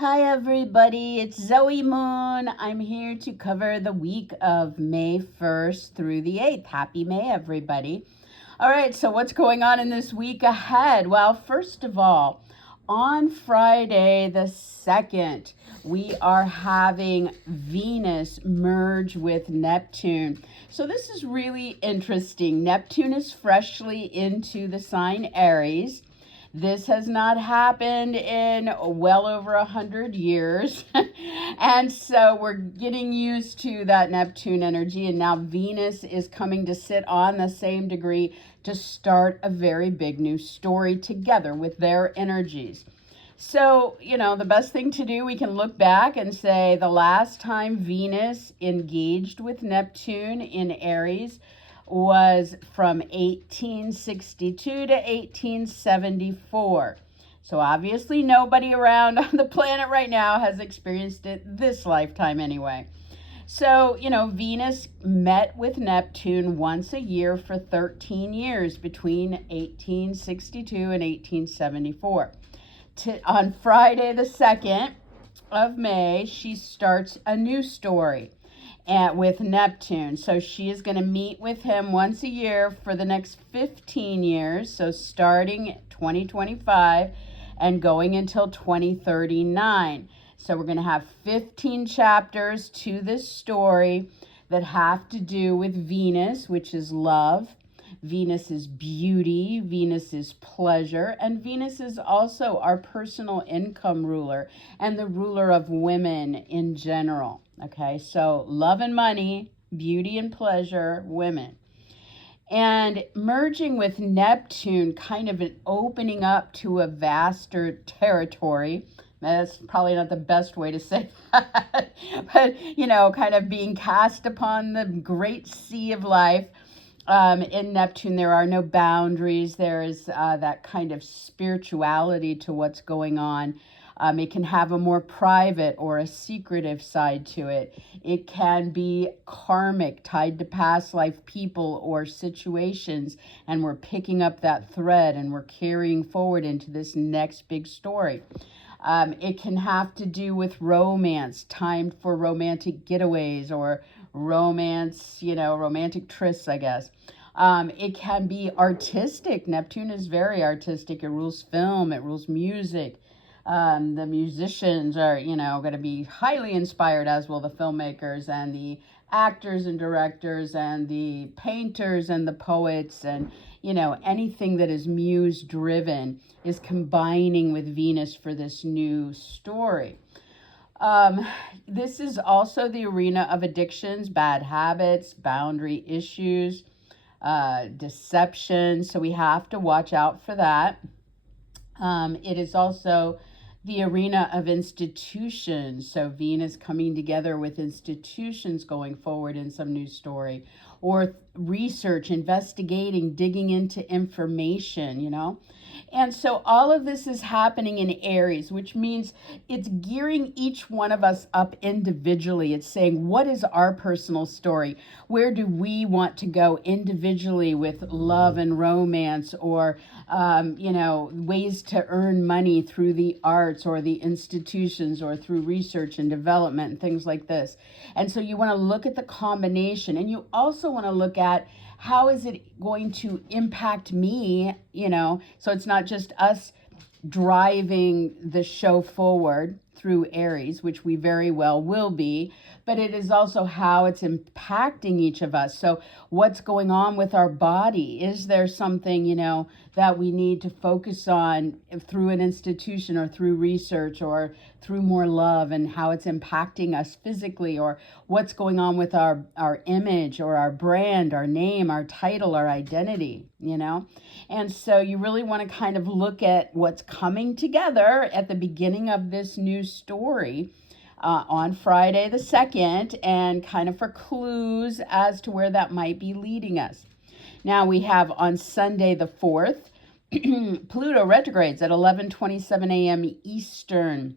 Hi everybody, it's Zoe Moon. I'm here to cover the week of May 1st through the 8th. Happy May, everybody. All right, so what's going on in this week ahead? Well, first of all, on Friday the 2nd, we are having Venus merge with Neptune. So this is really interesting. Neptune is freshly into the sign Aries. This has not happened in well over 100 years. And so we're getting used to that Neptune energy. And now Venus is coming to sit on the same degree to start a very big new story together with their energies. So, the best thing to do, we can look back and say the last time Venus engaged with Neptune in Aries was from 1862 to 1874. So obviously nobody around on the planet right now has experienced it this lifetime anyway. So, Venus met with Neptune once a year for 13 years between 1862 and 1874. On Friday the 2nd of May, she starts a new story with Neptune. So she is going to meet with him once a year for the next 15 years. So starting 2025 and going until 2039. So we're going to have 15 chapters to this story that have to do with Venus, which is love. Venus is beauty, Venus is pleasure, and Venus is also our personal income ruler and the ruler of women in general. Okay, so love and money, beauty and pleasure, women. And merging with Neptune, kind of an opening up to a vaster territory. That's probably not the best way to say that, but, kind of being cast upon the great sea of life. In Neptune, there are no boundaries. There is that kind of spirituality to what's going on. It can have a more private or a secretive side to it. It can be karmic, tied to past life people or situations, and we're picking up that thread and we're carrying forward into this next big story. It can have to do with romance, timed for romantic getaways or romance, romantic trysts, I guess. It can be artistic. Neptune is very artistic. It rules film, it rules music. The musicians are, going to be highly inspired, as will the filmmakers and the actors and directors and the painters and the poets and, anything that is muse driven is combining with Venus for this new story. This is also the arena of addictions, bad habits, boundary issues, deception. So we have to watch out for that. It is also the arena of institutions. So Venus coming together with institutions going forward in some new story, or research, investigating, digging into information, And so all of this is happening in Aries, which means it's gearing each one of us up individually. It's saying, what is our personal story? Where do we want to go individually with love and romance, or, ways to earn money through the arts or the institutions or through research and development and things like this. And so you want to look at the combination, and you also want to look at how is it going to impact me, so it's not just us driving the show forward through Aries, which we very well will be, but it is also how it's impacting each of us. So what's going on with our body? Is there something, that we need to focus on through an institution or through research or through more love, and how it's impacting us physically, or what's going on with our image or our brand, our name, our title, our identity, And so you really want to kind of look at what's coming together at the beginning of this new story on Friday the 2nd, and kind of for clues as to where that might be leading us. Now we have on Sunday the 4th, Pluto retrogrades at 11:27 a.m. Eastern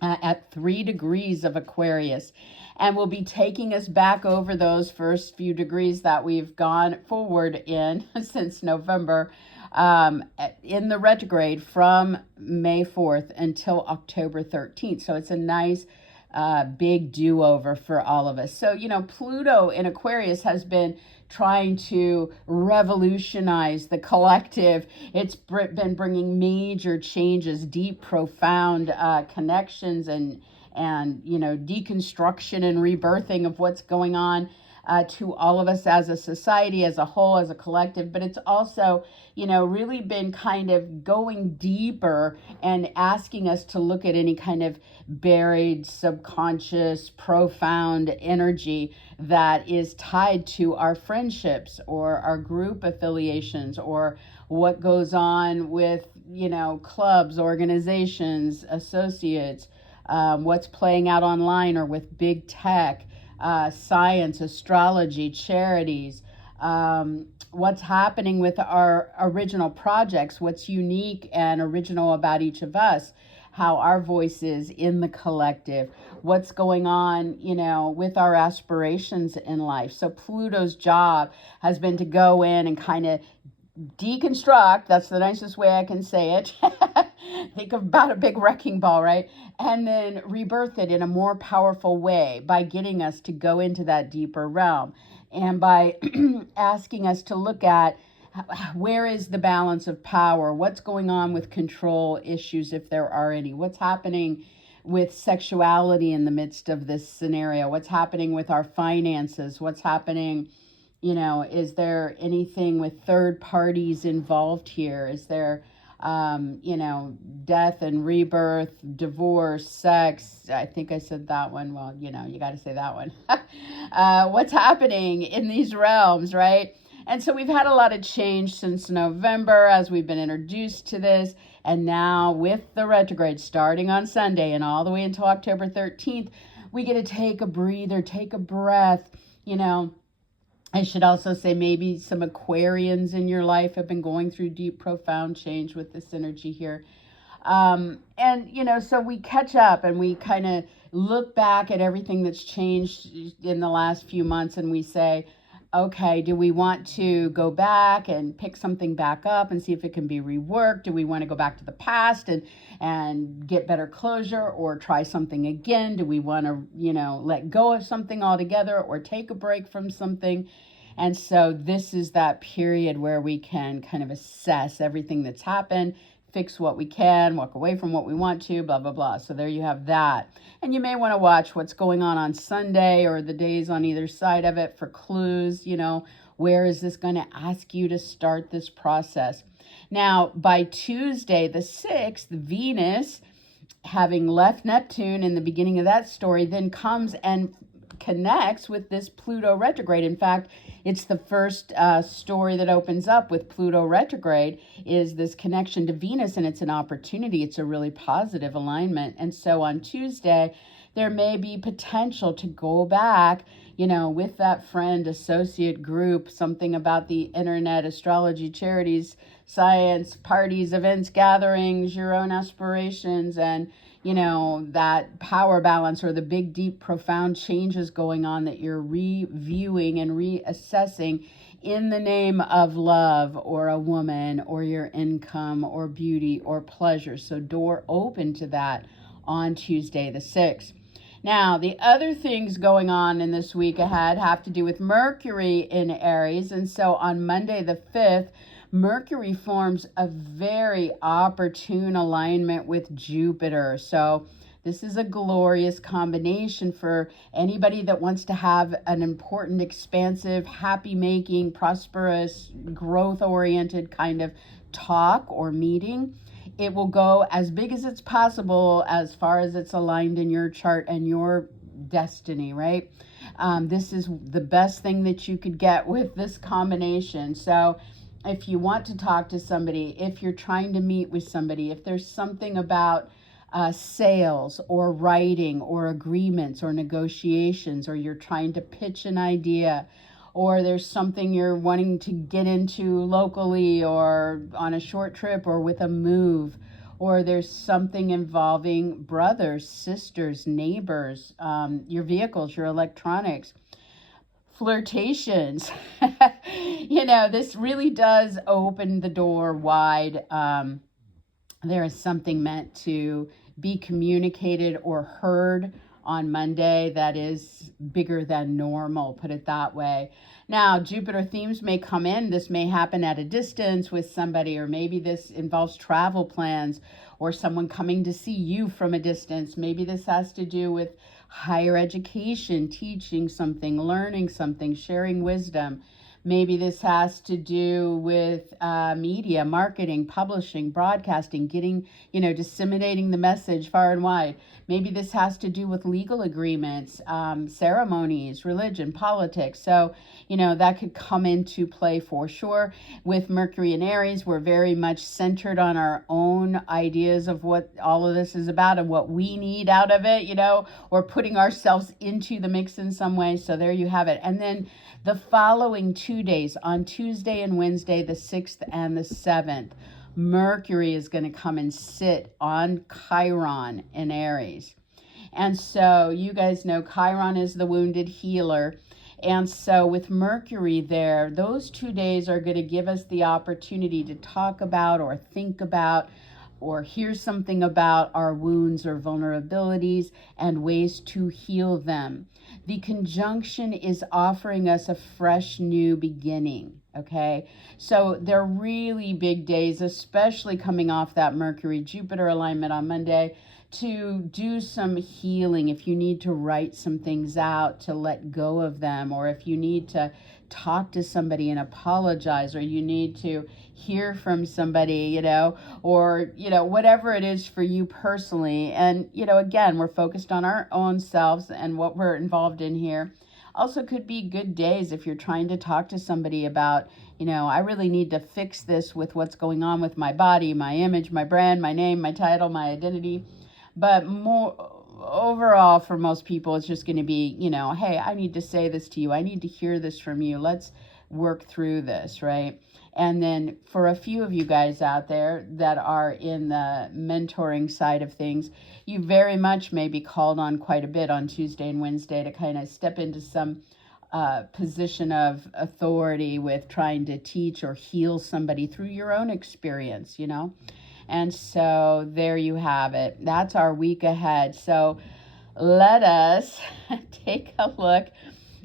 at 3 degrees of Aquarius, and will be taking us back over those first few degrees that we've gone forward in since November in the retrograde from May 4th until October 13th. So it's a nice big do-over for all of us. So, you know, Pluto in Aquarius has been trying to revolutionize the collective. It's been bringing major changes, deep, profound connections and you know, deconstruction and rebirthing of what's going on to all of us as a society, as a whole, as a collective. But it's also, you know, really been kind of going deeper and asking us to look at any kind of buried, subconscious, profound energy that is tied to our friendships or our group affiliations or what goes on with, you know, clubs, organizations, associates, what's playing out online or with big tech, science, astrology, charities, what's happening with our original projects, what's unique and original about each of us, how our voice is in the collective, what's going on, you know, with our aspirations in life. So Pluto's job has been to go in and kind of deconstruct, that's the nicest way I can say it. Think about a big wrecking ball, right? And then rebirth it in a more powerful way by getting us to go into that deeper realm and by asking us to look at where is the balance of power, what's going on with control issues if there are any, what's happening with sexuality in the midst of this scenario, what's happening with our finances, what's happening, you know, is there anything with third parties involved here? Is there, you know, death and rebirth, divorce, sex? I think I said that one. Well, you know, you got to say that one. What's happening in these realms, right? And so we've had a lot of change since November as we've been introduced to this. And now with the retrograde starting on Sunday and all the way until October 13th, we get to take a breather, take a breath, you know. I should also say maybe some Aquarians in your life have been going through deep, profound change with this energy here. And, you know, so we catch up and we kind of look back at everything that's changed in the last few months and we say, okay, do we want to go back and pick something back up and see if it can be reworked? Do we want to go back to the past and get better closure or try something again? Do we want to, you know, let go of something altogether or take a break from something? And so this is that period where we can kind of assess everything that's happened, fix what we can, walk away from what we want to, blah, blah, blah. So there you have that. And you may want to watch what's going on Sunday or the days on either side of it for clues, you know, where is this going to ask you to start this process? Now, by Tuesday, the 6th, Venus, having left Neptune in the beginning of that story, then comes and connects with this Pluto retrograde. In fact, it's the first story that opens up with Pluto retrograde is this connection to Venus, and it's an opportunity. It's a really positive alignment. And so on Tuesday, there may be potential to go back, you know, with that friend, associate group, something about the internet, astrology, charities, science, parties, events, gatherings, your own aspirations, and you know, that power balance or the big, deep, profound changes going on that you're reviewing and reassessing in the name of love or a woman or your income or beauty or pleasure. So door open to that on Tuesday the 6th. Now, the other things going on in this week ahead have to do with Mercury in Aries. And so on Monday the 5th, Mercury forms a very opportune alignment with Jupiter. So this is a glorious combination for anybody that wants to have an important, expansive, happy-making, prosperous, growth-oriented kind of talk or meeting. It will go as big as it's possible as far as it's aligned in your chart and your destiny, right? This is the best thing that you could get with this combination. So if you want to talk to somebody, if you're trying to meet with somebody, if there's something about sales or writing or agreements or negotiations, or you're trying to pitch an idea, or there's something you're wanting to get into locally or on a short trip or with a move, or there's something involving brothers, sisters, neighbors, your vehicles, your electronics, flirtations. This really does open the door wide. There is something meant to be communicated or heard on Monday that is bigger than normal, put it that way. Now, Jupiter themes may come in. This may happen at a distance with somebody, or maybe this involves travel plans or someone coming to see you from a distance. Maybe this has to do with higher education, teaching something, learning something, sharing wisdom. Maybe this has to do with media, marketing, publishing, broadcasting, getting, disseminating the message far and wide. Maybe this has to do with legal agreements, ceremonies, religion, politics. So, that could come into play for sure. With Mercury and Aries, we're very much centered on our own ideas of what all of this is about and what we need out of it, or putting ourselves into the mix in some way. So there you have it. And then the following 2 days, on Tuesday and Wednesday, the 6th and the 7th, Mercury is going to come and sit on Chiron in Aries. And so you guys know Chiron is the wounded healer. And so with Mercury there, those 2 days are going to give us the opportunity to talk about or think about or hear something about our wounds or vulnerabilities and ways to heal them. The conjunction is offering us a fresh new beginning, okay? So they're really big days, especially coming off that Mercury-Jupiter alignment on Monday, to do some healing. If you need to write some things out, to let go of them, or if you need to talk to somebody and apologize, or you need to hear from somebody, or, whatever it is for you personally. And, again, we're focused on our own selves and what we're involved in here. Also could be good days if you're trying to talk to somebody about, I really need to fix this with what's going on with my body, my image, my brand, my name, my title, my identity. But more overall, for most people, it's just going to be, hey, I need to say this to you. I need to hear this from you. Let's work through this, right? And then for a few of you guys out there that are in the mentoring side of things, you very much may be called on quite a bit on Tuesday and Wednesday to kind of step into some position of authority with trying to teach or heal somebody through your own experience, And so there you have it. That's our week ahead. So let us take a look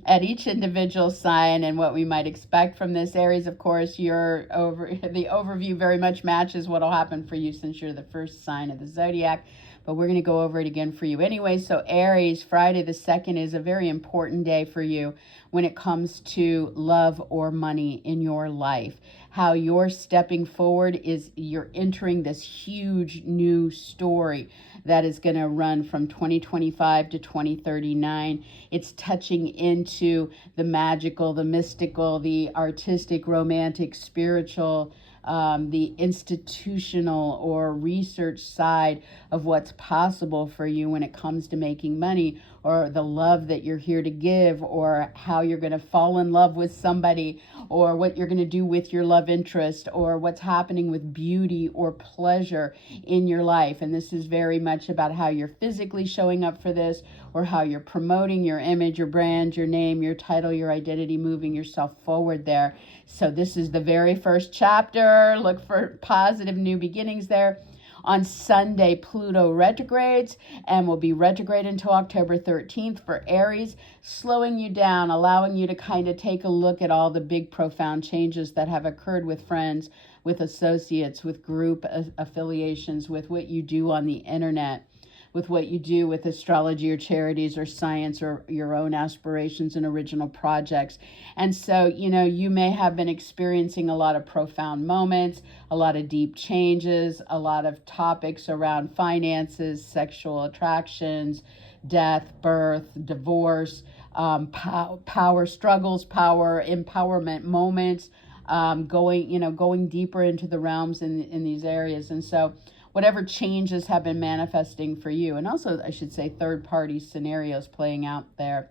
at each individual sign and what we might expect from this. Aries, of course, the overview very much matches what will happen for you since you're the first sign of the zodiac. But we're going to go over it again for you anyway. So Aries, Friday the 2nd is a very important day for you when it comes to love or money in your life. How you're stepping forward is you're entering this huge new story that is going to run from 2025 to 2039. It's touching into the magical, the mystical, the artistic, romantic, spiritual, the institutional or research side of what's possible for you when it comes to making money, or the love that you're here to give, or how you're going to fall in love with somebody, or what you're going to do with your love interest, or what's happening with beauty or pleasure in your life. And this is very much about how you're physically showing up for this, or how you're promoting your image, your brand, your name, your title, your identity, moving yourself forward there. So this is the very first chapter. Look for positive new beginnings there. On Sunday, Pluto retrogrades and will be retrograde until October 13th for Aries, slowing you down, allowing you to kind of take a look at all the big, profound changes that have occurred with friends, with associates, with group affiliations, with what you do on the internet, with what you do with astrology or charities or science or your own aspirations and original projects. And so, you may have been experiencing a lot of profound moments, a lot of deep changes, a lot of topics around finances, sexual attractions, death, birth, divorce, power struggles, power empowerment moments, going deeper into the realms in these areas. And so whatever changes have been manifesting for you, and also I should say third-party scenarios playing out there,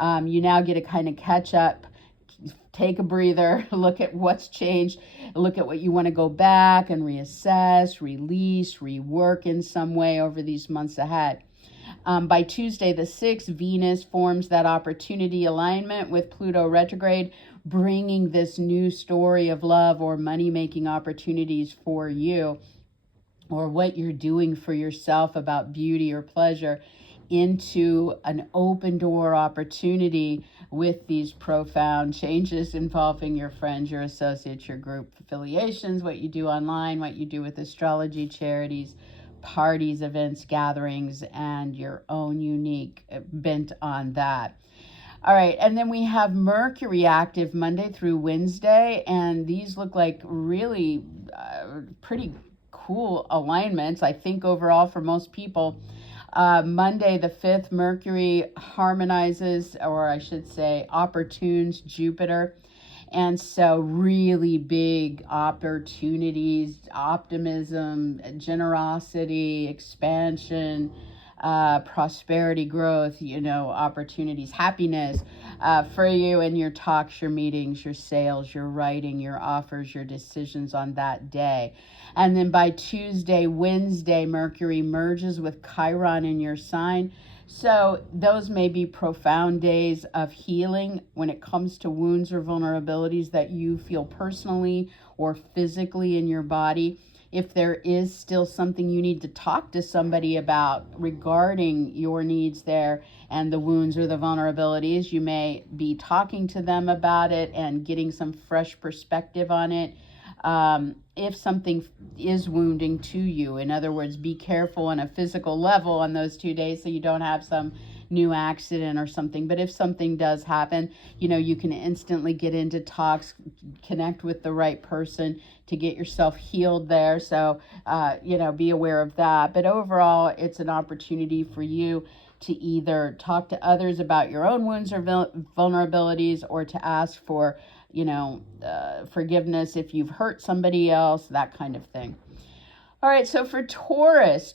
you now get to kind of catch up, take a breather, look at what's changed, look at what you want to go back and reassess, release, rework in some way over these months ahead. By Tuesday the 6th, Venus forms that opportunity alignment with Pluto retrograde, bringing this new story of love or money-making opportunities for you, or what you're doing for yourself about beauty or pleasure, into an open door opportunity with these profound changes involving your friends, your associates, your group affiliations, what you do online, what you do with astrology, charities, parties, events, gatherings, and your own unique bent on that. All right, and then we have Mercury active Monday through Wednesday, and these look like really pretty cool alignments, I think, overall for most people. Monday the 5th, Mercury harmonizes, or I should say opportunes Jupiter. And so really big opportunities, optimism, generosity, expansion, prosperity, growth, opportunities, happiness for you in your talks, your meetings, your sales, your writing, your offers, your decisions on that day. And then by Tuesday, Wednesday, Mercury merges with Chiron in your sign. So those may be profound days of healing when it comes to wounds or vulnerabilities that you feel personally or physically in your body. If there is still something you need to talk to somebody about regarding your needs there and the wounds or the vulnerabilities, you may be talking to them about it and getting some fresh perspective on it. If something is wounding to you, in other words, be careful on a physical level on those 2 days so you don't have some new accident or something. But if something does happen, you can instantly get into talks, connect with the right person to get yourself healed there. So, be aware of that. But overall, it's an opportunity for you to either talk to others about your own wounds or vulnerabilities, or to ask for forgiveness if you've hurt somebody else, that kind of thing. All right, so for Taurus,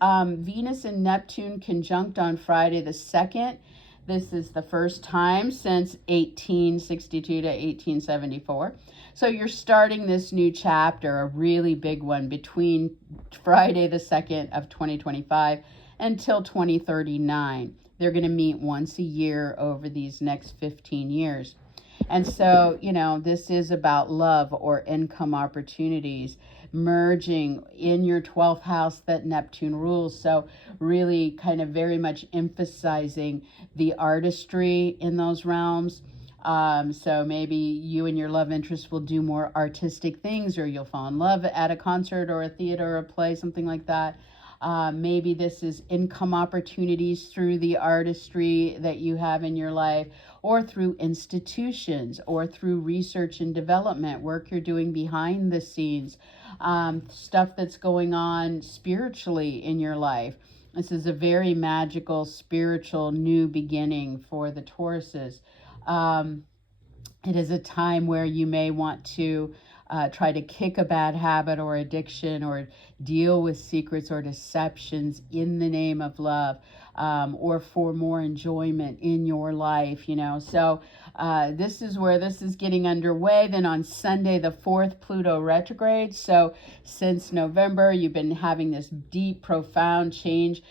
Venus and Neptune conjunct on Friday the 2nd. This is the first time since 1862 to 1874. So you're starting this new chapter, a really big one, between Friday the 2nd of 2025 until 2039. They're going to meet once a year over these next 15 years. And so, this is about love or income opportunities merging in your 12th house that Neptune rules. So really kind of very much emphasizing the artistry in those realms. So maybe you and your love interest will do more artistic things, or you'll fall in love at a concert or a theater or a play, something like that. Maybe this is income opportunities through the artistry that you have in your life, or through institutions, or through research and development, work you're doing behind the scenes, stuff that's going on spiritually in your life. This is a very magical, spiritual new beginning for the Tauruses. It is a time where you may want to try to kick a bad habit or addiction, or deal with secrets or deceptions in the name of love, or for more enjoyment in your life, So this is where this is getting underway. Then on Sunday the 4th, Pluto retrograde. So since November, you've been having this deep, profound change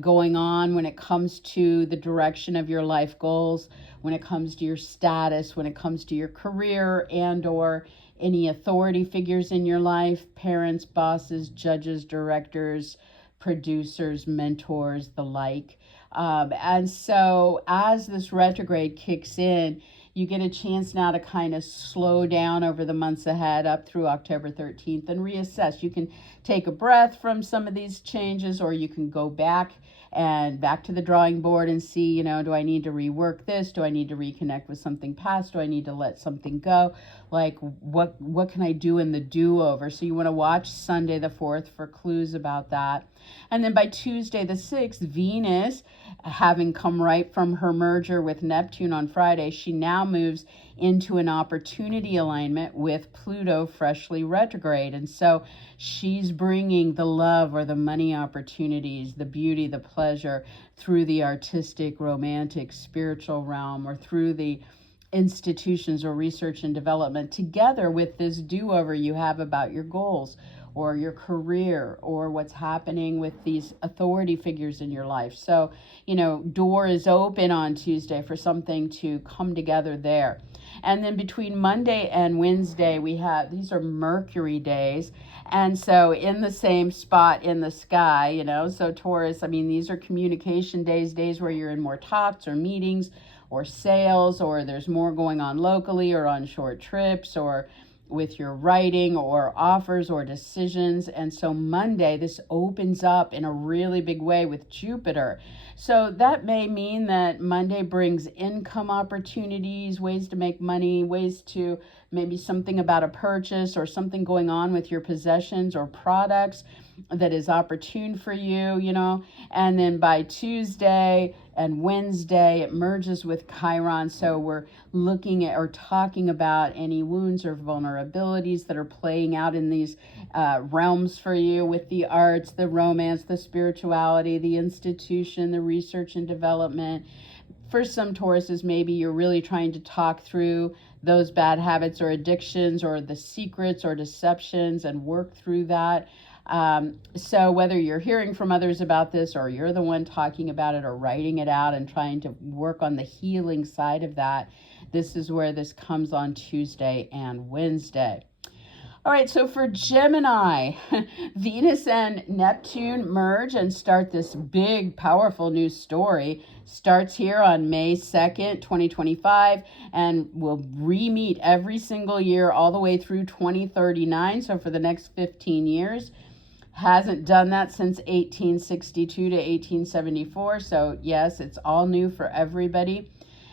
going on when it comes to the direction of your life goals, when it comes to your status, when it comes to your career, and or any authority figures in your life, parents, bosses, judges, directors, producers, mentors, the like. And so as this retrograde kicks in, you get a chance now to kind of slow down over the months ahead up through October 13th and reassess. You can take a breath from some of these changes, or you can go back to the drawing board and see, do I need to rework this? Do I need to reconnect with something past? Do I need to let something go? Like, what can I do in the do-over? So you want to watch Sunday the 4th for clues about that. And then by Tuesday the 6th, Venus, having come right from her merger with Neptune on Friday, she now moves into an opportunity alignment with Pluto freshly retrograde. And so she's bringing the love or the money opportunities, the beauty, the pleasure through the artistic, romantic, spiritual realm, or through the institutions or research and development, together with this do-over you have about your goals, or your career, or what's happening with these authority figures in your life. So, door is open on Tuesday for something to come together there. And then between Monday and Wednesday, these are Mercury days. And so in the same spot in the sky, so Taurus, these are communication days where you're in more talks or meetings or sales, or there's more going on locally or on short trips or with your writing or offers or decisions. And so Monday, this opens up in a really big way with Jupiter. So that may mean that Monday brings income opportunities, ways to make money, ways to maybe something about a purchase or something going on with your possessions or products that is opportune for you, and then by Tuesday and Wednesday, it merges with Chiron. So we're looking at or talking about any wounds or vulnerabilities that are playing out in these realms for you with the arts, the romance, the spirituality, the institution, the research and development. For some Tauruses, maybe you're really trying to talk through those bad habits or addictions or the secrets or deceptions and work through that. So whether you're hearing from others about this or you're the one talking about it or writing it out and trying to work on the healing side of that, this is where this comes on Tuesday and Wednesday. All right, so for Gemini, Venus and Neptune merge and start this big, powerful new story. Starts here on May 2nd, 2025, and will re-meet every single year all the way through 2039, so for the next 15 years. Hasn't done that since 1862 to 1874, so yes, it's all new for everybody.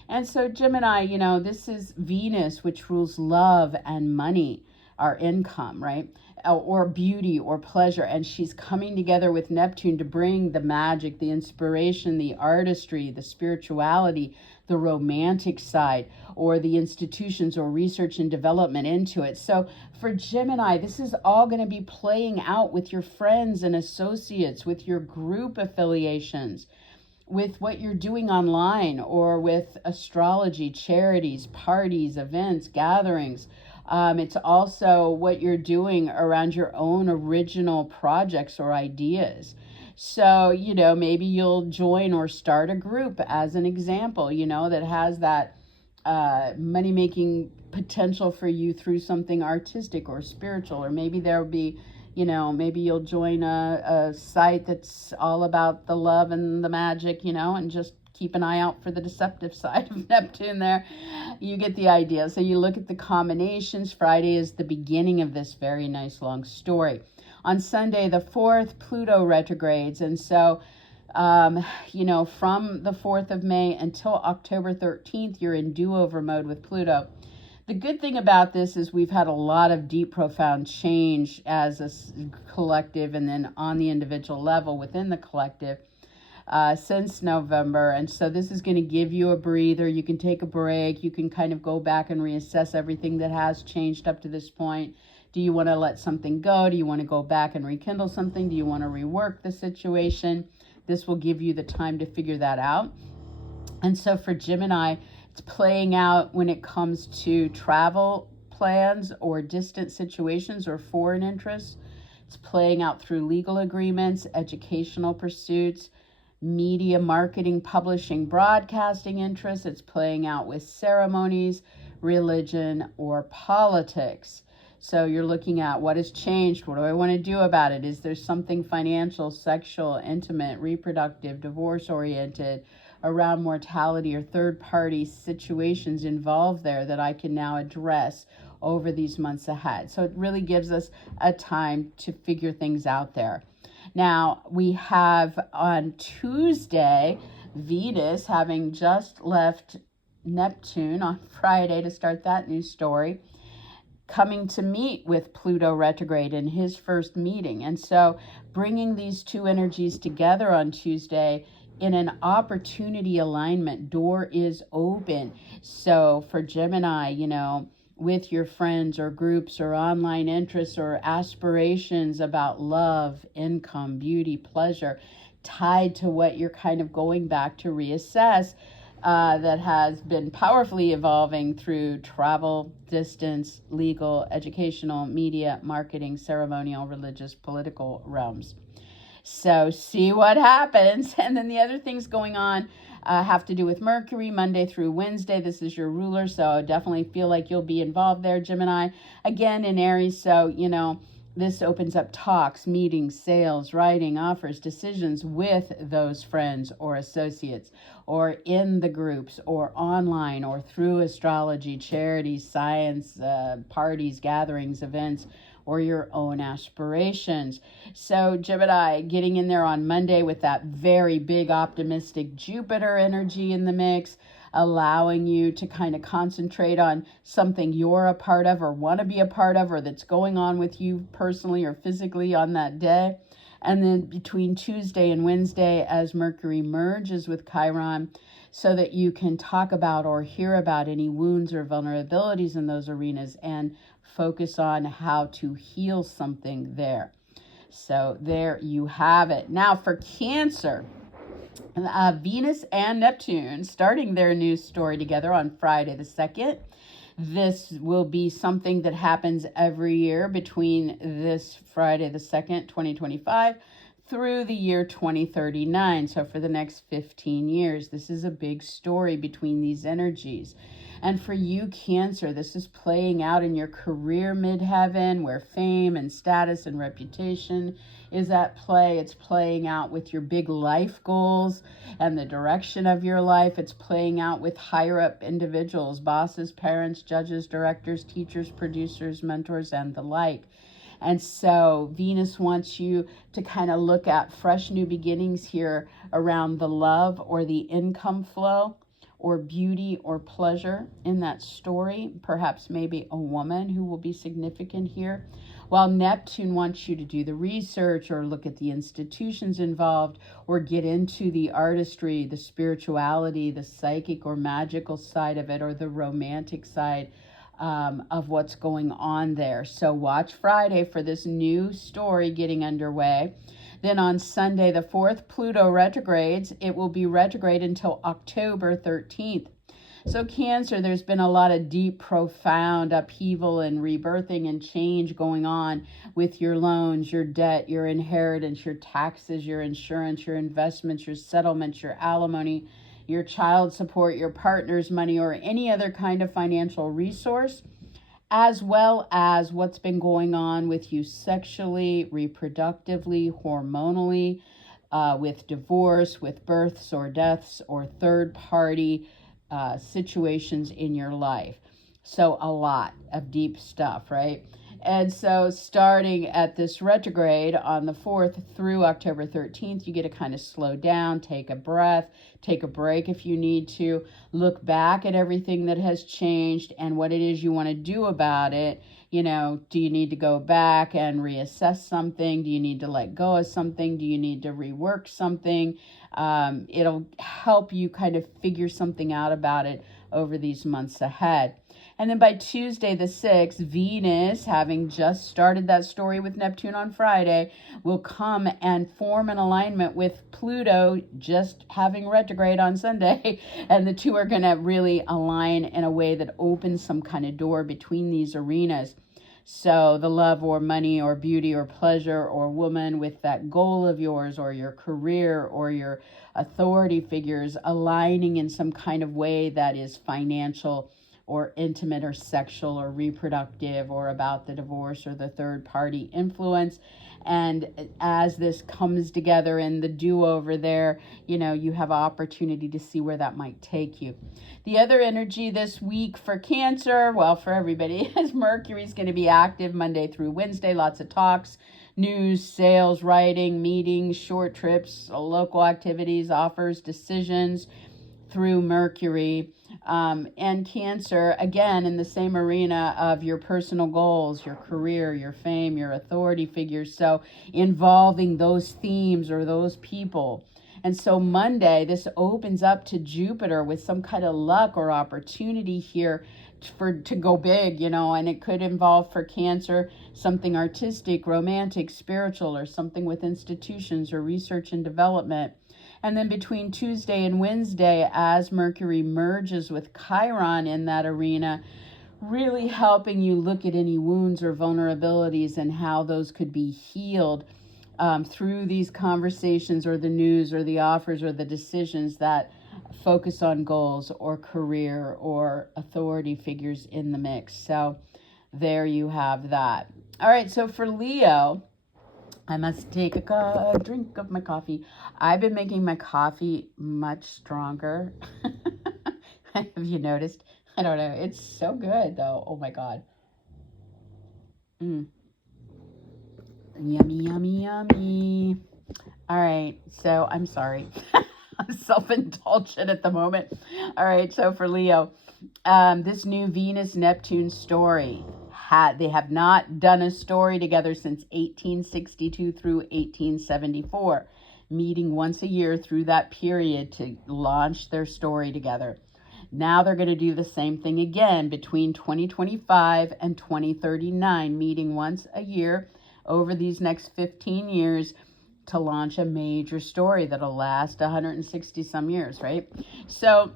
And so Gemini, this is Venus, which rules love and money, our income, right? Or beauty or pleasure. And she's coming together with Neptune to bring the magic, the inspiration, the artistry, the spirituality, the romantic side, or the institutions or research and development into it. So for Gemini, this is all going to be playing out with your friends and associates, with your group affiliations, with what you're doing online, or with astrology, charities, parties, events, gatherings. It's also what you're doing around your own original projects or ideas. So, maybe you'll join or start a group as an example, that has that money-making potential for you through something artistic or spiritual. Or maybe there'll be, maybe you'll join a site that's all about the love and the magic, and just keep an eye out for the deceptive side of Neptune there. You get the idea. So you look at the combinations. Friday is the beginning of this very nice long story. On Sunday, the 4th, Pluto retrogrades. And so, from the 4th of May until October 13th, you're in do-over mode with Pluto. The good thing about this is we've had a lot of deep, profound change as a collective and then on the individual level within the collective since November. And so this is going to give you a breather. You can take a break. You can kind of go back and reassess everything that has changed up to this point. Do you want to let something go? Do you want to go back and rekindle something? Do you want to rework the situation? This will give you the time to figure that out. And so for Gemini, it's playing out when it comes to travel plans or distant situations or foreign interests. It's playing out through legal agreements, educational pursuits, media, marketing, publishing, broadcasting interests. It's playing out with ceremonies, religion, or politics. So you're looking at what has changed. What do I want to do about it? Is there something financial, sexual, intimate, reproductive, divorce-oriented, around mortality or third-party situations involved there that I can now address over these months ahead? So it really gives us a time to figure things out there. Now, we have on Tuesday, Venus having just left Neptune on Friday to start that new story, coming to meet with Pluto retrograde in his first meeting. And so bringing these two energies together on Tuesday in an opportunity alignment, door is open. So for Gemini, with your friends or groups or online interests or aspirations about love, income, beauty, pleasure, tied to what you're kind of going back to reassess, that has been powerfully evolving through travel, distance, legal, educational, media, marketing, ceremonial, religious, political realms. So see what happens. And then the other things going on have to do with Mercury, Monday through Wednesday. This is your ruler, so definitely feel like you'll be involved there, Gemini. Again, in Aries, so, this opens up talks, meetings, sales, writing, offers, decisions with those friends or associates, or in the groups, or online, or through astrology, charities, science, parties, gatherings, events, or your own aspirations. So Gemini, getting in there on Monday with that very big optimistic Jupiter energy in the mix, allowing you to kind of concentrate on something you're a part of or want to be a part of, or that's going on with you personally or physically on that day. And then between Tuesday and Wednesday, as Mercury merges with Chiron, so that you can talk about or hear about any wounds or vulnerabilities in those arenas and focus on how to heal something there. So there you have it. Now for Cancer, Venus and Neptune starting their new story together on Friday the 2nd. This will be something that happens every year between this Friday the 2nd, 2025, through the year 2039. So for the next 15 years, this is a big story between these energies. And for you, Cancer, this is playing out in your career midheaven, where fame and status and reputation is at play. It's playing out with your big life goals and the direction of your life. It's playing out with higher up individuals, bosses, parents, judges, directors, teachers, producers, mentors, and the like. And so Venus wants you to kind of look at fresh new beginnings here around the love or the income flow, or beauty or pleasure in that story. Perhaps maybe a woman who will be significant here. While Neptune wants you to do the research or look at the institutions involved, or get into the artistry, the spirituality, the psychic or magical side of it, or the romantic side of what's going on there. So watch Friday for this new story getting underway. Then on Sunday the 4th, Pluto retrogrades. It will be retrograde until October 13th. So Cancer, there's been a lot of deep, profound upheaval and rebirthing and change going on with your loans, your debt, your inheritance, your taxes, your insurance, your investments, your settlements, your alimony, your child support, your partner's money, or any other kind of financial resource, as well as what's been going on with you sexually, reproductively, hormonally, with divorce, with births or deaths, or third-party situations in your life. So a lot of deep stuff, right? And so starting at this retrograde on the 4th through October 13th, you get to kind of slow down, take a breath, take a break if you need to, look back at everything that has changed and what it is you want to do about it. Do you need to go back and reassess something? Do you need to let go of something? Do you need to rework something? It'll help you kind of figure something out about it over these months ahead. And then by Tuesday the 6th, Venus, having just started that story with Neptune on Friday, will come and form an alignment with Pluto, just having retrograde on Sunday. And the two are going to really align in a way that opens some kind of door between these arenas. So the love or money or beauty or pleasure or woman with that goal of yours, or your career or your authority figures aligning in some kind of way that is financial or intimate or sexual or reproductive, or about the divorce or the third party influence. And as this comes together in the do-over there, you have opportunity to see where that might take you. The other energy this week for Cancer, well, for everybody, is Mercury's going to be active Monday through Wednesday. Lots of talks, news, sales, writing, meetings, short trips, local activities, offers, decisions through Mercury. And Cancer, again, in the same arena of your personal goals, your career, your fame, your authority figures. So involving those themes or those people. And so Monday, this opens up to Jupiter with some kind of luck or opportunity here to go big, and it could involve for Cancer something artistic, romantic, spiritual, or something with institutions or research and development. And then between Tuesday and Wednesday, as Mercury merges with Chiron in that arena, really helping you look at any wounds or vulnerabilities and how those could be healed through these conversations or the news or the offers or the decisions that focus on goals or career or authority figures in the mix. So there you have that. All right, so for Leo, I must take a drink of my coffee. I've been making my coffee much stronger. Have you noticed? I don't know. It's so good, though. Oh, my God. Yummy, yummy, yummy. All right. So I'm sorry. I'm self-indulgent at the moment. All right. So for Leo, this new Venus-Neptune story, they have not done a story together since 1862 through 1874, meeting once a year through that period to launch their story together. Now they're going to do the same thing again between 2025 and 2039, meeting once a year over these next 15 years to launch a major story that'll last 160 some years, right? So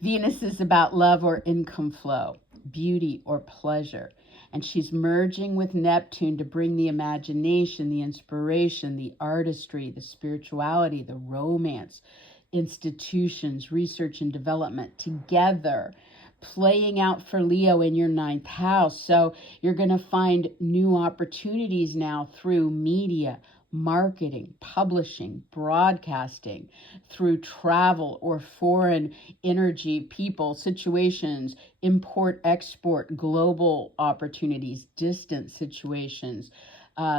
Venus is about love or income flow, beauty or pleasure. And she's merging with Neptune to bring the imagination, the inspiration, the artistry, the spirituality, the romance, institutions, research and development together, playing out for Leo in your 9th house. So you're going to find new opportunities now through media, marketing, publishing, broadcasting, through travel or foreign energy, people, situations, import, export, global opportunities, distant situations,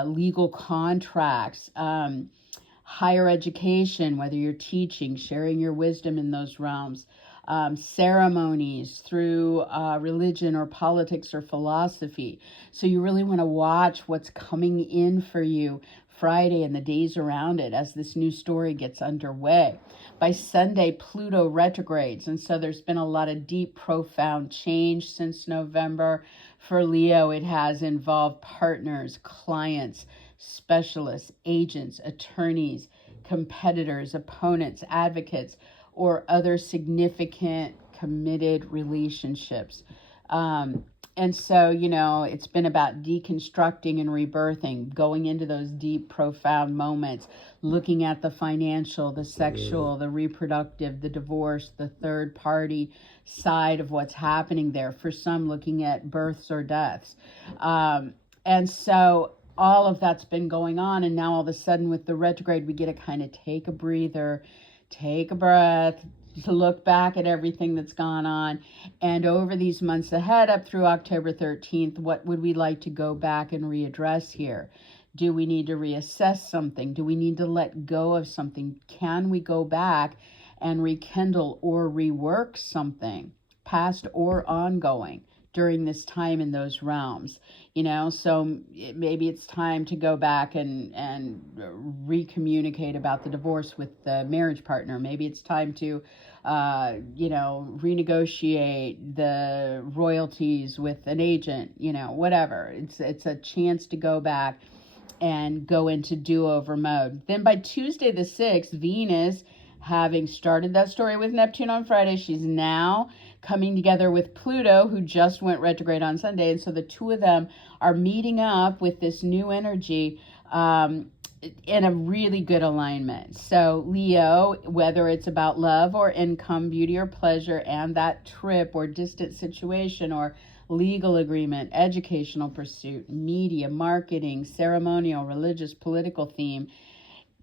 legal contracts, higher education, whether you're teaching, sharing your wisdom in those realms, ceremonies through religion or politics or philosophy. So you really want to watch what's coming in for you Friday and the days around it as this new story gets underway. By Sunday, Pluto retrogrades, and so there's been a lot of deep, profound change since November. For Leo, it has involved partners, clients, specialists, agents, attorneys, competitors, opponents, advocates, or other significant committed relationships. And so, it's been about deconstructing and rebirthing, going into those deep, profound moments, looking at the financial, the sexual, the reproductive, the divorce, the third party side of what's happening there. For some, looking at births or deaths. And so all of that's been going on. And now all of a sudden with the retrograde, we get to kind of take a breather, take a breath, to look back at everything that's gone on. And over these months ahead, up through October 13th, what would we like to go back and readdress here? Do we need to reassess something? Do we need to let go of something? Can we go back and rekindle or rework something, past or ongoing, during this time in those realms? So maybe it's time to go back and recommunicate about the divorce with the marriage partner. Maybe it's time to renegotiate the royalties with an agent, whatever. It's a chance to go back and go into do-over mode. Then by Tuesday the 6th, Venus, having started that story with Neptune on Friday, she's now coming together with Pluto, who just went retrograde on Sunday. And so the two of them are meeting up with this new energy in a really good alignment. So Leo, whether it's about love or income, beauty or pleasure, and that trip or distant situation or legal agreement, educational pursuit, media, marketing, ceremonial, religious, political theme,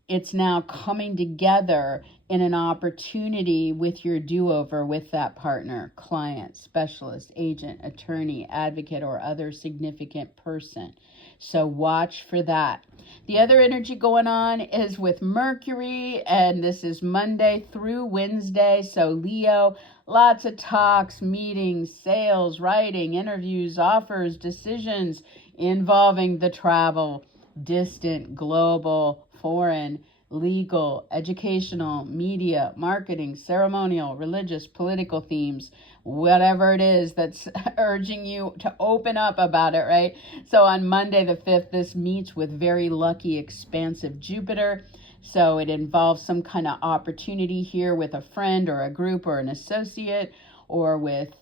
it's now coming together in an opportunity with your do-over with that partner, client, specialist, agent, attorney, advocate, or other significant person. So watch for that. The other energy going on is with Mercury, and this is Monday through Wednesday. So Leo, lots of talks, meetings, sales, writing, interviews, offers, decisions involving the travel, distant, global, foreign, legal, educational, media, marketing, ceremonial, religious, political themes, whatever it is that's urging you to open up about it, right? So on Monday the 5th, this meets with very lucky, expansive Jupiter. So it involves some kind of opportunity here with a friend or a group or an associate, or with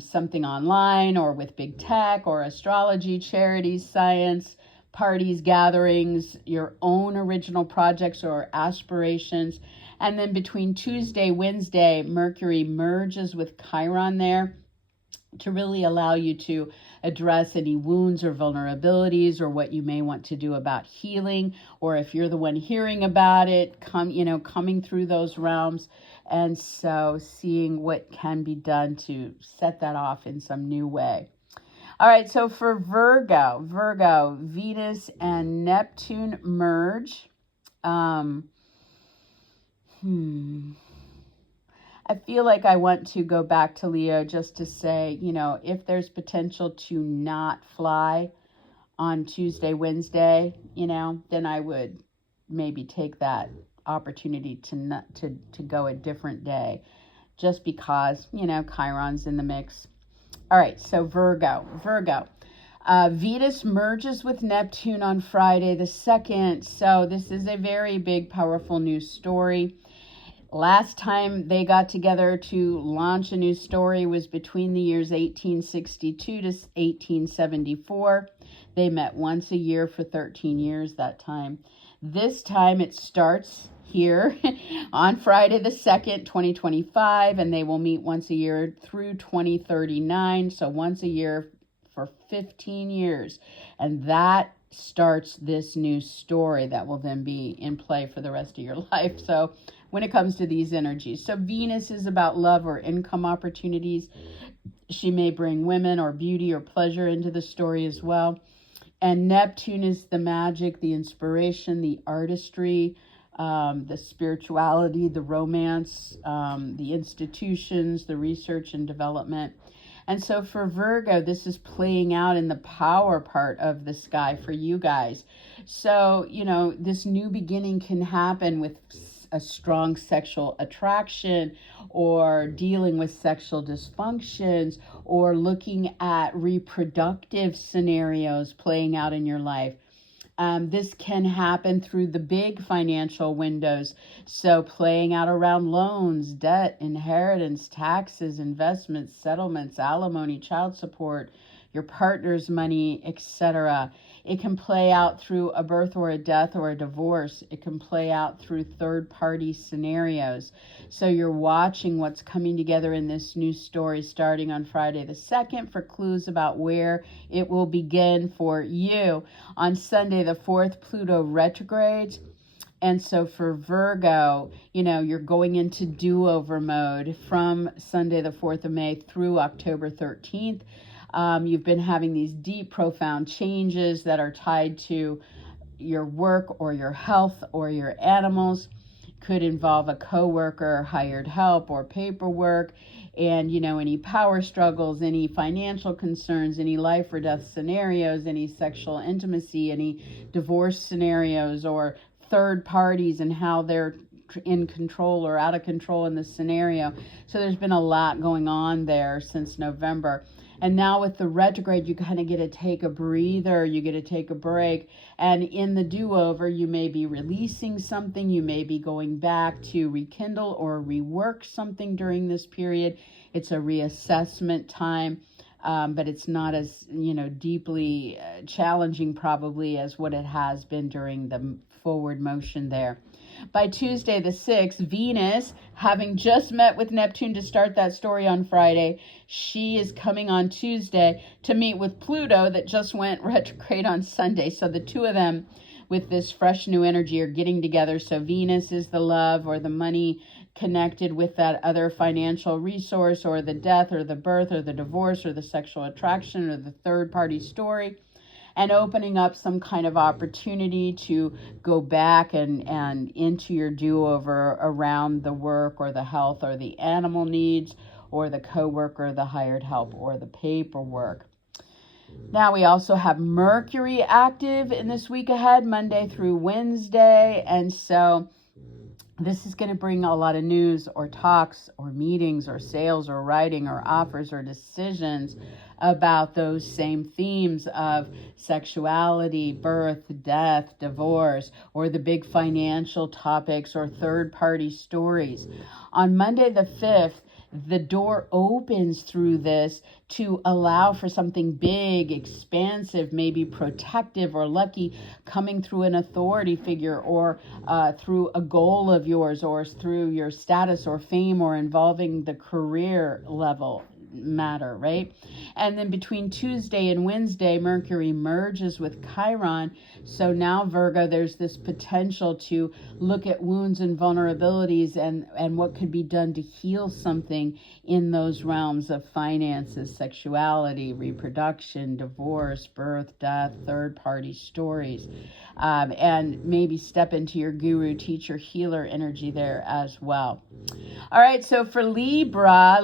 something online, or with big tech or astrology, charities, science, parties, gatherings, your own original projects or aspirations. And then between Tuesday, Wednesday, Mercury merges with Chiron there to really allow you to address any wounds or vulnerabilities, or what you may want to do about healing, or if you're the one hearing about it, coming through those realms. And so seeing what can be done to set that off in some new way. All right, so for Virgo, Venus and Neptune merge. I feel like I want to go back to Leo just to say, if there's potential to not fly on Tuesday, Wednesday, then I would maybe take that opportunity to go a different day, just because, Chiron's in the mix. All right, so Virgo. Venus merges with Neptune on Friday the 2nd. So this is a very big, powerful news story. Last time they got together to launch a new story was between the years 1862 to 1874. They met once a year for 13 years that time. This time it starts here on Friday the 2nd, 2025, and they will meet once a year through 2039. So once a year for 15 years. And that starts this new story that will then be in play for the rest of your life. So when it comes to these energies, so Venus is about love or income opportunities. She may bring women or beauty or pleasure into the story as well. And Neptune is the magic, the inspiration, the artistry, the spirituality, the romance, the institutions, the research and development. And so for Virgo, this is playing out in the power part of the sky for you guys. So, this new beginning can happen with a strong sexual attraction, or dealing with sexual dysfunctions, or looking at reproductive scenarios playing out in your life. This can happen through the big financial windows. So playing out around loans, debt, inheritance, taxes, investments, settlements, alimony, child support, your partner's money, etc. It can play out through a birth or a death or a divorce. It can play out through third-party scenarios. So you're watching what's coming together in this new story starting on Friday the 2nd for clues about where it will begin for you. On Sunday the 4th, Pluto retrogrades. And so for Virgo, you're going into do-over mode from Sunday the 4th of May through October 13th. You've been having these deep, profound changes that are tied to your work or your health or your animals. Could involve a coworker, hired help, or paperwork, and any power struggles, any financial concerns, any life or death scenarios, any sexual intimacy, any divorce scenarios, or third parties and how they're in control or out of control in the scenario. So there's been a lot going on there since November. And now with the retrograde, you kind of get to take a breather, you get to take a break. And in the do-over, you may be releasing something, you may be going back to rekindle or rework something during this period. It's a reassessment time, but it's not as, deeply challenging probably as what it has been during the forward motion there. By Tuesday the 6th, Venus, having just met with Neptune to start that story on Friday, she is coming on Tuesday to meet with Pluto that just went retrograde on Sunday. So the two of them with this fresh new energy are getting together. So Venus is the love or the money connected with that other financial resource, or the death or the birth or the divorce or the sexual attraction or the third party story. And opening up some kind of opportunity to go back and into your do-over around the work or the health or the animal needs or the coworker, the hired help, or the paperwork. Now we also have Mercury active in this week ahead, Monday through Wednesday. And so this is going to bring a lot of news or talks or meetings or sales or writing or offers or decisions about those same themes of sexuality, birth, death, divorce, or the big financial topics or third-party stories. On Monday the 5th, the door opens through this to allow for something big, expansive, maybe protective or lucky coming through an authority figure or through a goal of yours or through your status or fame or involving the career level matter, right? And then between Tuesday and Wednesday, Mercury merges with Chiron. So now, Virgo, there's this potential to look at wounds and vulnerabilities and what could be done to heal something in those realms of finances, sexuality, reproduction, divorce, birth, death, third-party stories. And maybe step into your guru, teacher, healer energy there as well. All right, so for Libra,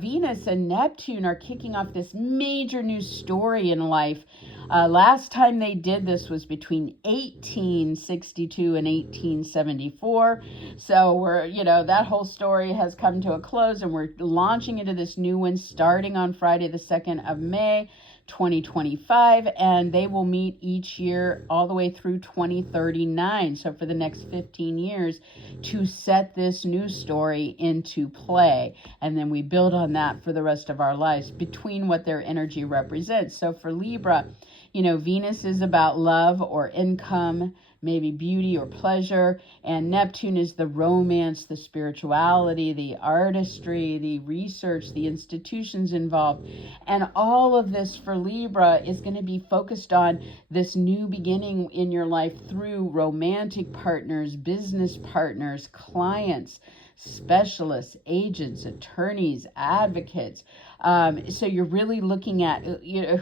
Venus and Neptune are kicking off this major new story in life. Last time they did this was between 1862 and 1874. So that whole story has come to a close, and we're launching into this new one starting on Friday, the 2nd of May, 2025, and they will meet each year all the way through 2039. So for the next 15 years to set this new story into play. And then we build on that for the rest of our lives between what their energy represents. So for Libra, Venus is about love or income, maybe beauty or pleasure, and Neptune is the romance, the spirituality, the artistry, the research, the institutions involved. And all of this for Libra is going to be focused on this new beginning in your life through romantic partners, business partners, clients, specialists, agents, attorneys, advocates. So you're really looking at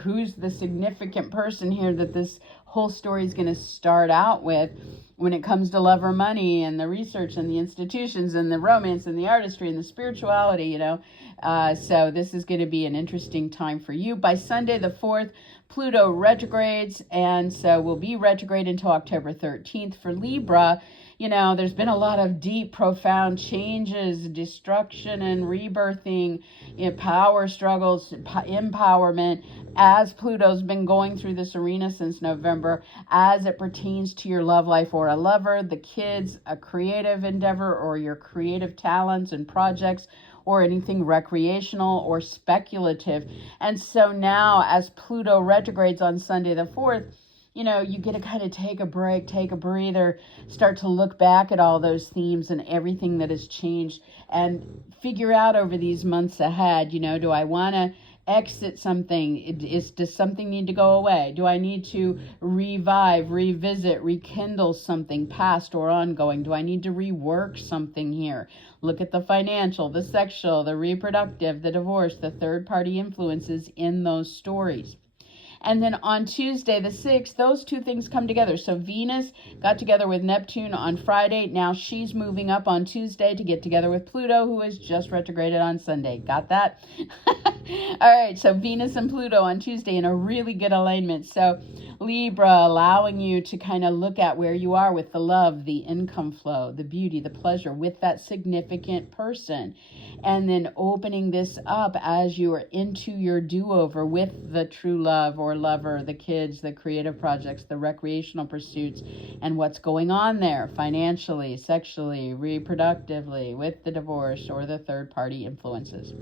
who's the significant person here that this whole story is going to start out with when it comes to love or money and the research and the institutions and the romance and the artistry and the spirituality, So this is going to be an interesting time for you. By Sunday the 4th, Pluto retrogrades, and so we'll be retrograde until October 13th. For Libra, there's been a lot of deep, profound changes, destruction and rebirthing, power struggles, empowerment, as Pluto's been going through this arena since November, as it pertains to your love life or a lover, the kids, a creative endeavor, or your creative talents and projects, or anything recreational or speculative. And so now, as Pluto retrogrades on Sunday the 4th, you get to kind of take a break, take a breather, start to look back at all those themes and everything that has changed and figure out over these months ahead, do I want to exit something? Does something need to go away? Do I need to revive, revisit, rekindle something past or ongoing? Do I need to rework something here? Look at the financial, the sexual, the reproductive, the divorce, the third-party influences in those stories. And then on Tuesday, the 6th, those two things come together. So Venus got together with Neptune on Friday. Now she's moving up on Tuesday to get together with Pluto, who is just retrograded on Sunday. Got that? All right, so Venus and Pluto on Tuesday in a really good alignment. So Libra, allowing you to kind of look at where you are with the love, the income flow, the beauty, the pleasure with that significant person. And then opening this up as you are into your do-over with the true love or lover, the kids, the creative projects, the recreational pursuits, and what's going on there financially, sexually, reproductively, with the divorce or the third-party influences.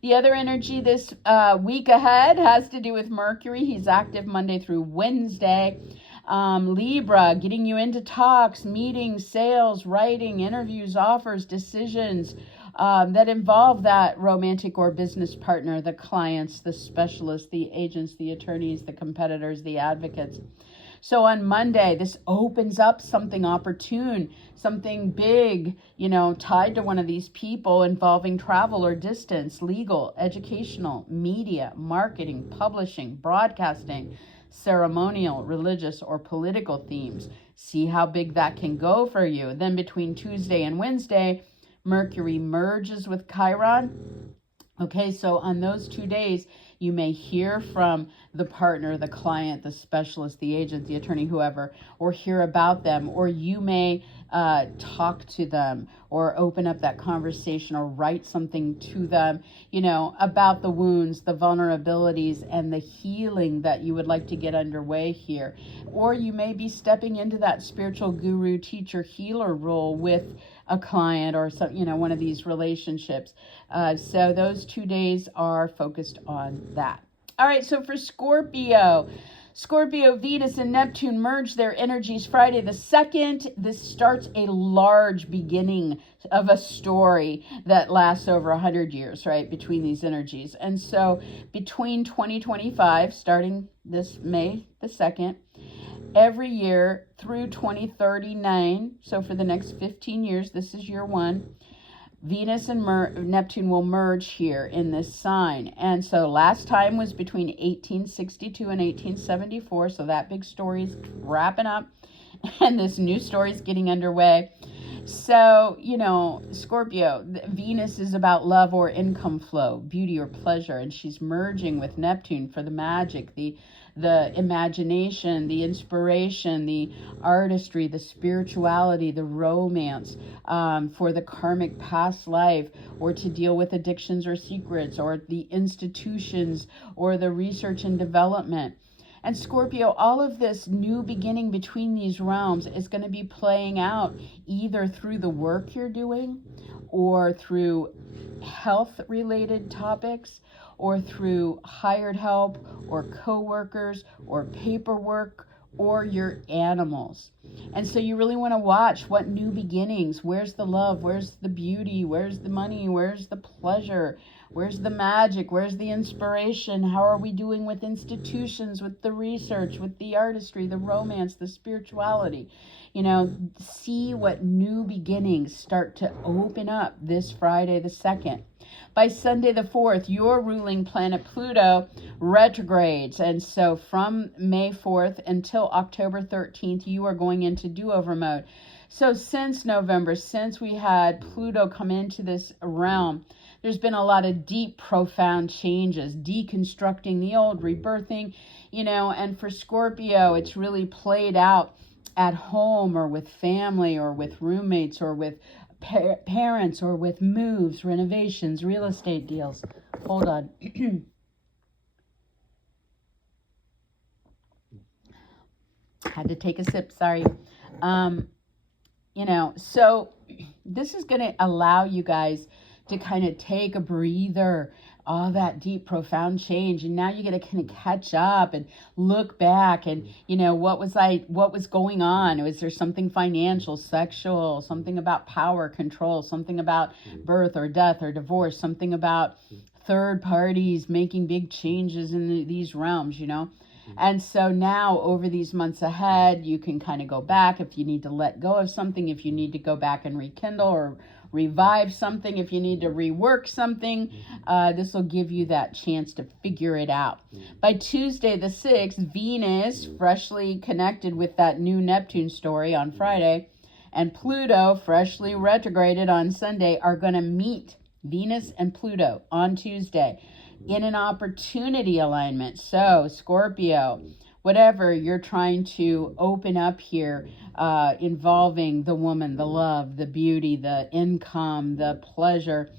The other energy this week ahead has to do with Mercury. He's active Monday through Wednesday. Libra, getting you into talks, meetings, sales, writing, interviews, offers, decisions that involve that romantic or business partner, the clients, the specialists, the agents, the attorneys, the competitors, the advocates. So on Monday, this opens up something opportune, something big, tied to one of these people involving travel or distance, legal, educational, media, marketing, publishing, broadcasting, ceremonial, religious, or political themes. See how big that can go for you. Then between Tuesday and Wednesday, Mercury merges with Chiron. Okay, so on those 2 days, you may hear from the partner, the client, the specialist, the agent, the attorney, whoever, or hear about them, or you may talk to them or open up that conversation or write something to them, about the wounds, the vulnerabilities, and the healing that you would like to get underway here. Or you may be stepping into that spiritual guru, teacher, healer role with a client or some, one of these relationships. So those 2 days are focused on that. All right, so for Scorpio, Venus and Neptune merge their energies Friday the 2nd. This starts a large beginning of a story that lasts over 100 years, right, between these energies. And so between 2025, starting this May the 2nd, every year through 2039, so for the next 15 years, this is year 1, Venus and Neptune will merge here in this sign. And so last time was between 1862 and 1874. So that big story is wrapping up and this new story is getting underway. So, Scorpio, Venus is about love or income flow, beauty or pleasure. And she's merging with Neptune for the magic, the imagination, the inspiration, the artistry, the spirituality, the romance, for the karmic past life, or to deal with addictions or secrets, or the institutions, or the research and development. And Scorpio, all of this new beginning between these realms is going to be playing out either through the work you're doing, or through health-related topics, or through hired help, or co-workers, or paperwork, or your animals. And so you really want to watch what new beginnings, where's the love, where's the beauty, where's the money, where's the pleasure, where's the magic, where's the inspiration, how are we doing with institutions, with the research, with the artistry, the romance, the spirituality. See what new beginnings start to open up this Friday the 2nd. By Sunday the 4th, your ruling planet Pluto retrogrades. And so from May 4th until October 13th, you are going into do-over mode. So since November, since we had Pluto come into this realm, there's been a lot of deep, profound changes, deconstructing the old, rebirthing, and for Scorpio, it's really played out at home or with family or with roommates or with parents or with moves, renovations, real estate deals. Hold on. Had to take a sip, sorry. So this is going to allow you guys to kind of take a breather, all that deep, profound change. And now you got to kind of catch up and look back and, what was going on? Was there something financial, sexual, something about power, control, something about birth or death or divorce, something about third parties making big changes in these realms, And so now over these months ahead, you can kind of go back if you need to let go of something, if you need to go back and rekindle or revive something, if you need to rework something. This will give you that chance to figure it out. By Tuesday the 6th, Venus, freshly connected with that new Neptune story on Friday, and Pluto, freshly retrograded on Sunday, are going to meet, Venus and Pluto, on Tuesday in an opportunity alignment. So Scorpio, whatever you're trying to open up here, involving the woman, the love, the beauty, the income, the pleasure,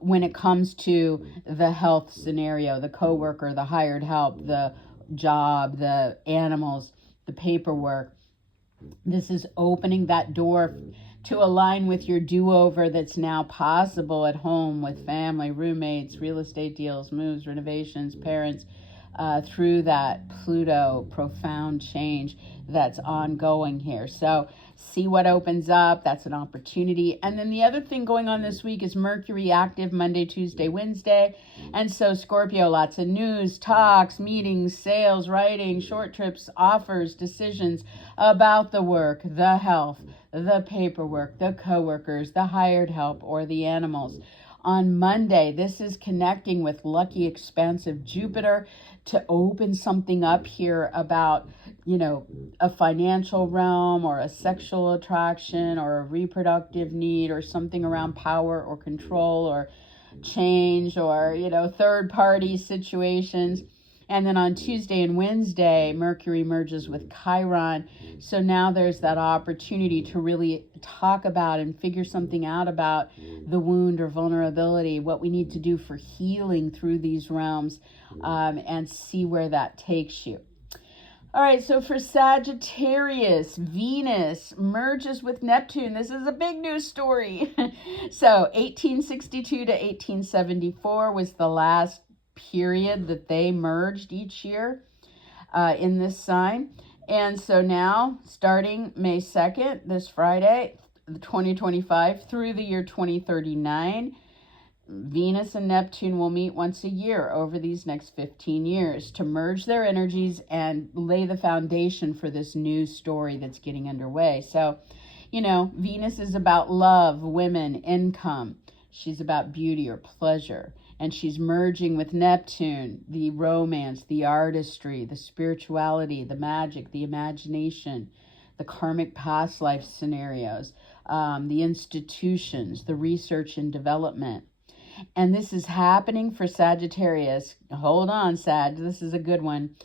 when it comes to the health scenario, the coworker, the hired help, the job, the animals, the paperwork. This is opening that door to align with your do-over that's now possible at home with family, roommates, real estate deals, moves, renovations, parents, through that Pluto profound change that's ongoing here. So see what opens up. That's an opportunity. And then the other thing going on this week is Mercury active Monday, Tuesday, Wednesday. And so Scorpio, lots of news, talks, meetings, sales, writing, short trips, offers, decisions about the work, the health, the paperwork, the coworkers, the hired help, or the animals. On Monday, this is connecting with lucky, expansive Jupiter to open something up here about, a financial realm or a sexual attraction or a reproductive need or something around power or control or change or, third party situations. And then on Tuesday and Wednesday, Mercury merges with Chiron. So now there's that opportunity to really talk about and figure something out about the wound or vulnerability, what we need to do for healing through these realms, and see where that takes you. All right, so for Sagittarius, Venus merges with Neptune. This is a big news story. So 1862 to 1874 was the last period that they merged each year in this sign. And so now, starting May 2nd, this Friday, 2025, through the year 2039, Venus and Neptune will meet once a year over these next 15 years to merge their energies and lay the foundation for this new story that's getting underway. So, Venus is about love, women, income. She's about beauty or pleasure. And she's merging with Neptune, the romance, the artistry, the spirituality, the magic, the imagination, the karmic past life scenarios, the institutions, the research and development. And this is happening for Sagittarius. Hold on, Sag. This is a good one.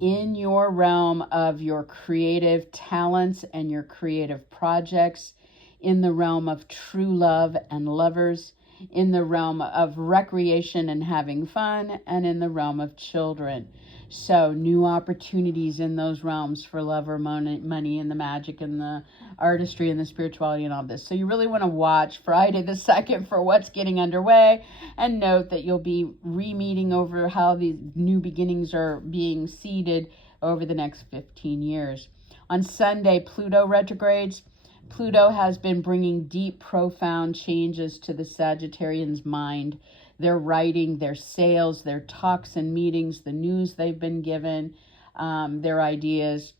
In your realm of your creative talents and your creative projects, in the realm of true love and lovers, in the realm of recreation and having fun, and in the realm of children. So new opportunities in those realms for love or money and the magic and the artistry and the spirituality and all this. So you really want to watch Friday the 2nd for what's getting underway, and note that you'll be re-meeting over how these new beginnings are being seeded over the next 15 years. On Sunday, Pluto retrogrades. Pluto has been bringing deep, profound changes to the Sagittarian's mind. Their writing, their sales, their talks and meetings, the news they've been given, their ideas.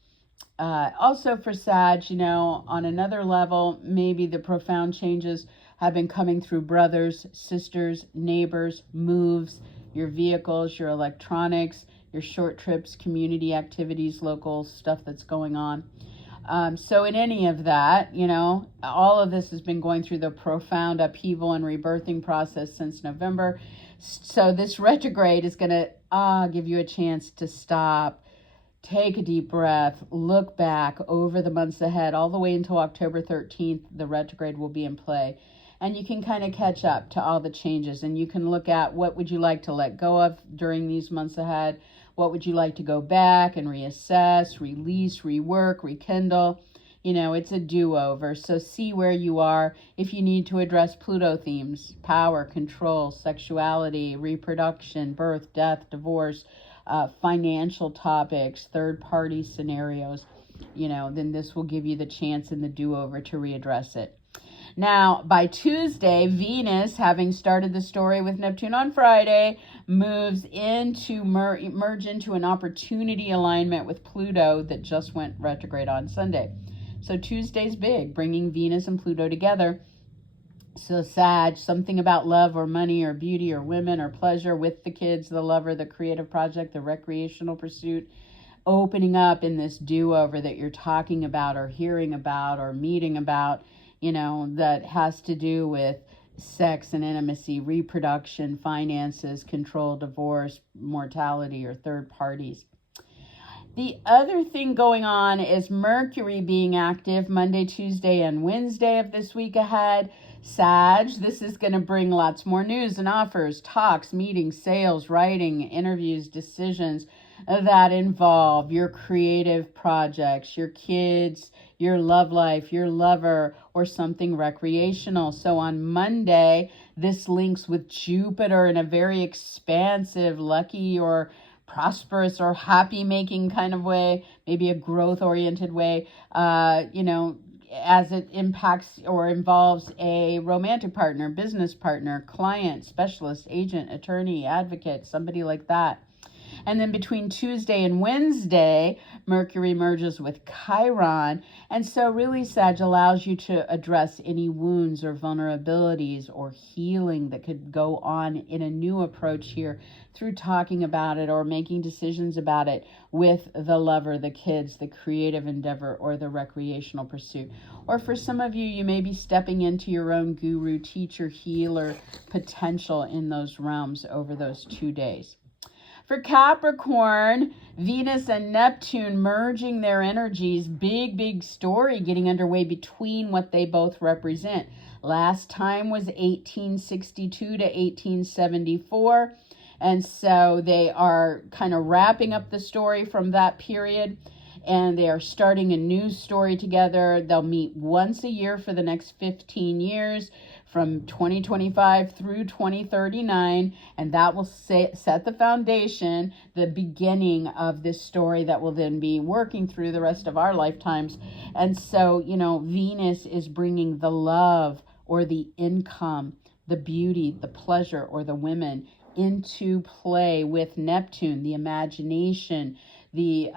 Also for Sag, on another level, maybe the profound changes have been coming through brothers, sisters, neighbors, moves, your vehicles, your electronics, your short trips, community activities, local stuff that's going on. So in any of that, all of this has been going through the profound upheaval and rebirthing process since November. So this retrograde is going to give you a chance to stop, take a deep breath, look back over the months ahead, all the way until October 13th, the retrograde will be in play. And you can kind of catch up to all the changes, and you can look at what would you like to let go of during these months ahead. What would you like to go back and reassess, release, rework, rekindle? It's a do-over. So see where you are. If you need to address Pluto themes, power, control, sexuality, reproduction, birth, death, divorce, financial topics, third-party scenarios, then this will give you the chance in the do-over to readdress it. Now, by Tuesday, Venus, having started the story with Neptune on Friday, moves into merge into an opportunity alignment with Pluto that just went retrograde on Sunday. So Tuesday's big, bringing Venus and Pluto together. So Sag, something about love or money or beauty or women or pleasure with the kids, the lover, the creative project, the recreational pursuit, opening up in this do-over that you're talking about or hearing about or meeting about, that has to do with sex and intimacy, reproduction, finances, control, divorce, mortality, or third parties. The other thing going on is Mercury being active Monday, Tuesday, and Wednesday of this week ahead. Sag, this is going to bring lots more news and offers, talks, meetings, sales, writing, interviews, decisions that involve your creative projects, your kids, your love life, your lover, or something recreational. So on Monday, this links with Jupiter in a very expansive, lucky or prosperous or happy making kind of way, maybe a growth oriented way, as it impacts or involves a romantic partner, business partner, client, specialist, agent, attorney, advocate, somebody like that. And then between Tuesday and Wednesday, Mercury merges with Chiron. And so really, Sag allows you to address any wounds or vulnerabilities or healing that could go on in a new approach here through talking about it or making decisions about it with the lover, the kids, the creative endeavor, or the recreational pursuit. Or for some of you, you may be stepping into your own guru, teacher, healer potential in those realms over those 2 days. For Capricorn, Venus and Neptune merging their energies, big story getting underway between what they both represent. Last time was 1862 to 1874. And so they are kind of wrapping up the story from that period, and they are starting a new story together. They'll meet once a year for the next 15 years, from 2025 through 2039, and that will set the foundation, the beginning of this story that will then be working through the rest of our lifetimes. And so, you know, Venus is bringing the love or the income, the beauty, the pleasure, or the women into play with Neptune, the imagination, the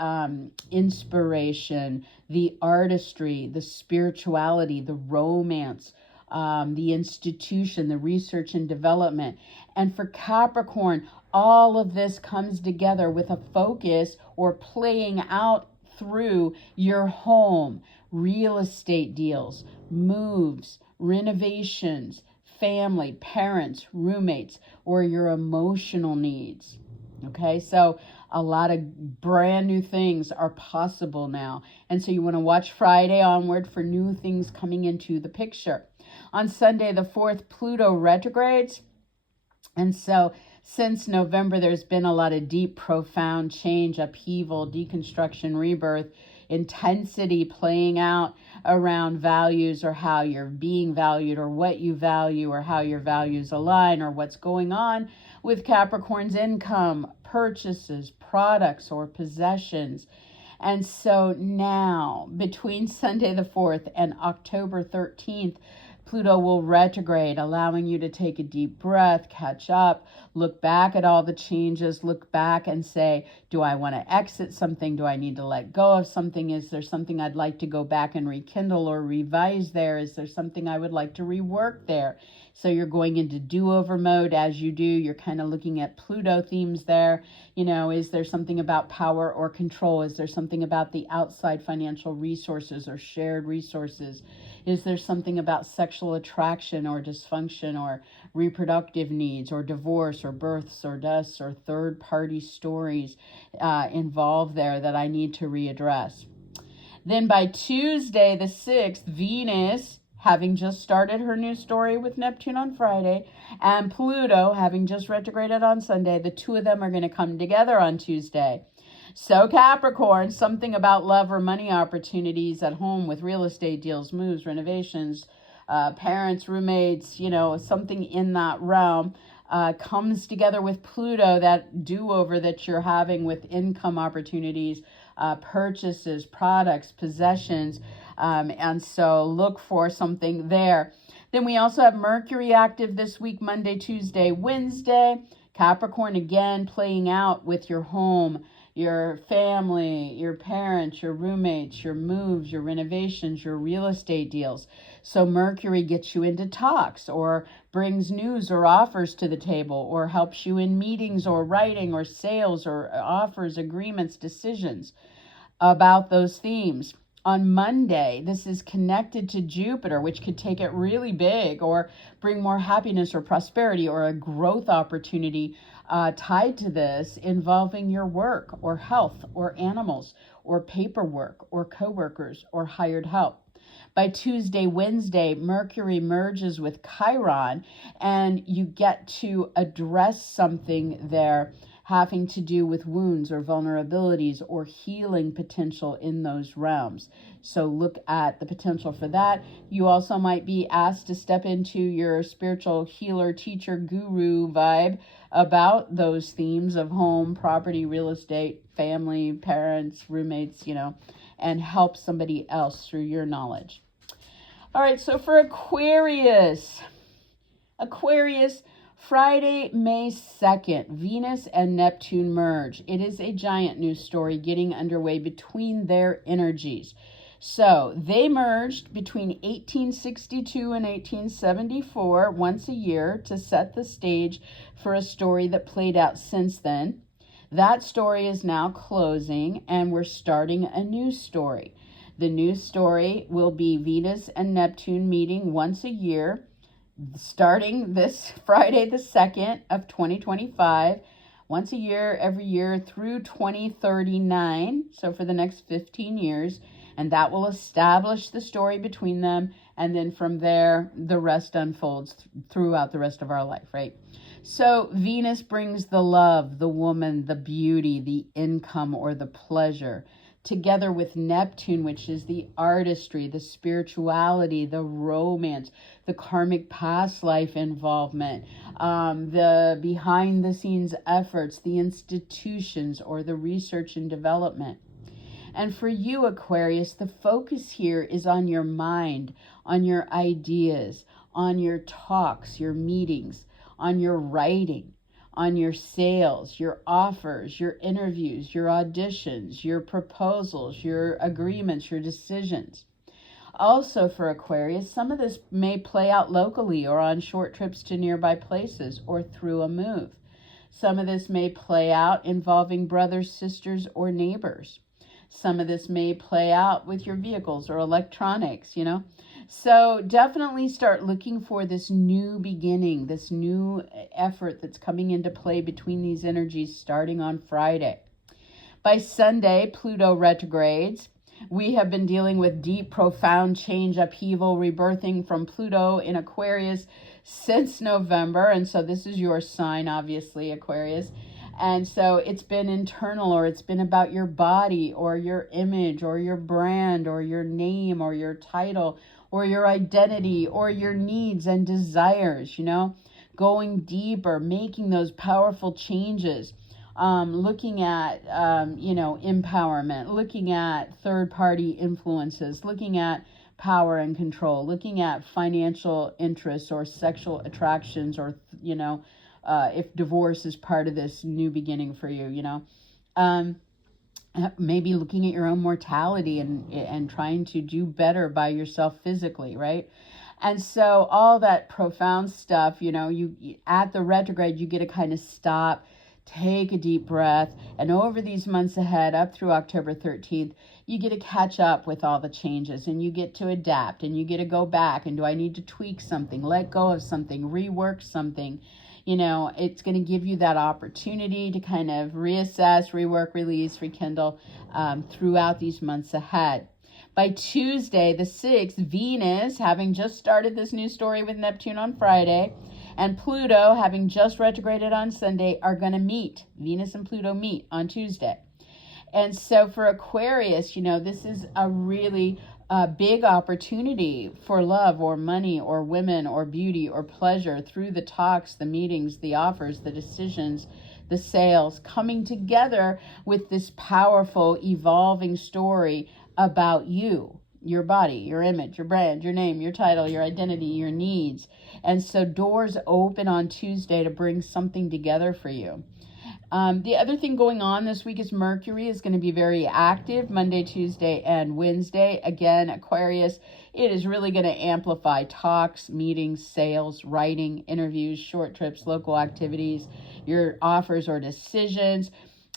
inspiration, the artistry, the spirituality, the romance, the institution, the research and development. And for Capricorn, all of this comes together with a focus or playing out through your home, real estate deals, moves, renovations, family, parents, roommates, or your emotional needs. Okay, so a lot of brand new things are possible now. And so you want to watch Friday onward for new things coming into the picture. On Sunday, the 4th, Pluto retrogrades. And so since November, there's been a lot of deep, profound change, upheaval, deconstruction, rebirth, intensity playing out around values, or how you're being valued, or what you value, or how your values align, or what's going on with Capricorn's income, purchases, products, or possessions. And so now, between Sunday the 4th and October 13th, Pluto will retrograde, allowing you to take a deep breath, catch up, look back at all the changes, look back and say, do I want to exit something? Do I need to let go of something? Is there something I'd like to go back and rekindle or revise there? Is there something I would like to rework there? So you're going into do-over mode. As you do, you're kind of looking at Pluto themes there. You know, is there something about power or control? Is there something about the outside financial resources or shared resources? Is there something about sexual attraction or dysfunction or reproductive needs or divorce or births or deaths or third-party stories involved there that I need to readdress? Then by Tuesday, the 6th, Venus, having just started her new story with Neptune on Friday, and Pluto, having just retrograded on Sunday, the two of them are going to come together on Tuesday. So Capricorn, something about love or money opportunities at home with real estate deals, moves, renovations, parents, roommates, you know, something in that realm comes together with Pluto, that do-over that you're having with income opportunities, purchases, products, possessions. And so look for something there. Then we also have Mercury active this week, Monday, Tuesday, Wednesday. Capricorn again playing out with your home, your family, your parents, your roommates, your moves, your renovations, your real estate deals. So Mercury gets you into talks, or brings news or offers to the table, or helps you in meetings or writing or sales or offers, agreements, decisions about those themes. On Monday, this is connected to Jupiter, which could take it really big or bring more happiness or prosperity or a growth opportunity tied to this, involving your work or health or animals or paperwork or coworkers or hired help. By Tuesday, Wednesday, Mercury merges with Chiron, and you get to address something there having to do with wounds or vulnerabilities or healing potential in those realms. So look at the potential for that. You also might be asked to step into your spiritual healer, teacher, guru vibe about those themes of home, property, real estate, family, parents, roommates, you know, and help somebody else through your knowledge. All right, so for Aquarius, Friday, May 2nd, Venus and Neptune merge. It is a giant news story getting underway between their energies. So they merged between 1862 and 1874 once a year to set the stage for a story that played out since then. That story is now closing, and we're starting a new story. The new story will be Venus and Neptune meeting once a year, starting this Friday the 2nd of 2025, once a year, every year through 2039, so for the next 15 years, and that will establish the story between them, and then from there, the rest unfolds throughout the rest of our life, right? So Venus brings the love, the woman, the beauty, the income, or the pleasure, together with Neptune, which is the artistry, the spirituality, the romance, the karmic past life involvement, the behind the scenes efforts, the institutions, or the research and development. And for you, Aquarius, the focus here is on your mind, on your ideas, on your talks, your meetings, on your writing, on your sales, your offers, your interviews, your auditions, your proposals, your agreements, your decisions. Also for Aquarius, some of this may play out locally or on short trips to nearby places or through a move. Some of this may play out involving brothers, sisters, or neighbors. Some of this may play out with your vehicles or electronics, So definitely start looking for this new beginning, this new effort that's coming into play between these energies starting on Friday. By Sunday, Pluto retrogrades. We have been dealing with deep, profound change, upheaval, rebirthing from Pluto in Aquarius since November. And so this is your sign, obviously, Aquarius. And so it's been internal, or it's been about your body or your image or your brand or your name or your title or your identity or your needs and desires, going deeper, making those powerful changes, looking at, empowerment, looking at third-party influences, looking at power and control, looking at financial interests or sexual attractions, or, if divorce is part of this new beginning for you, maybe looking at your own mortality and trying to do better by yourself physically, right? And so all that profound stuff, you at the retrograde, you get to kind of stop, take a deep breath, and over these months ahead, up through October 13th, you get to catch up with all the changes, and you get to adapt, and you get to go back, and do I need to tweak something, let go of something, rework something? It's going to give you that opportunity to kind of reassess, rework, release, rekindle throughout these months ahead. By Tuesday, the 6th, Venus, having just started this new story with Neptune on Friday, and Pluto, having just retrograded on Sunday, are going to meet. Venus and Pluto meet on Tuesday. And so for Aquarius, this is a really big opportunity for love or money or women or beauty or pleasure through the talks, the meetings, the offers, the decisions, the sales, coming together with this powerful, evolving story about you, your body, your image, your brand, your name, your title, your identity, your needs. And so doors open on Tuesday to bring something together for you. The other thing going on this week is Mercury is going to be very active Monday, Tuesday, and Wednesday. Again, Aquarius, it is really going to amplify talks, meetings, sales, writing, interviews, short trips, local activities, your offers or decisions.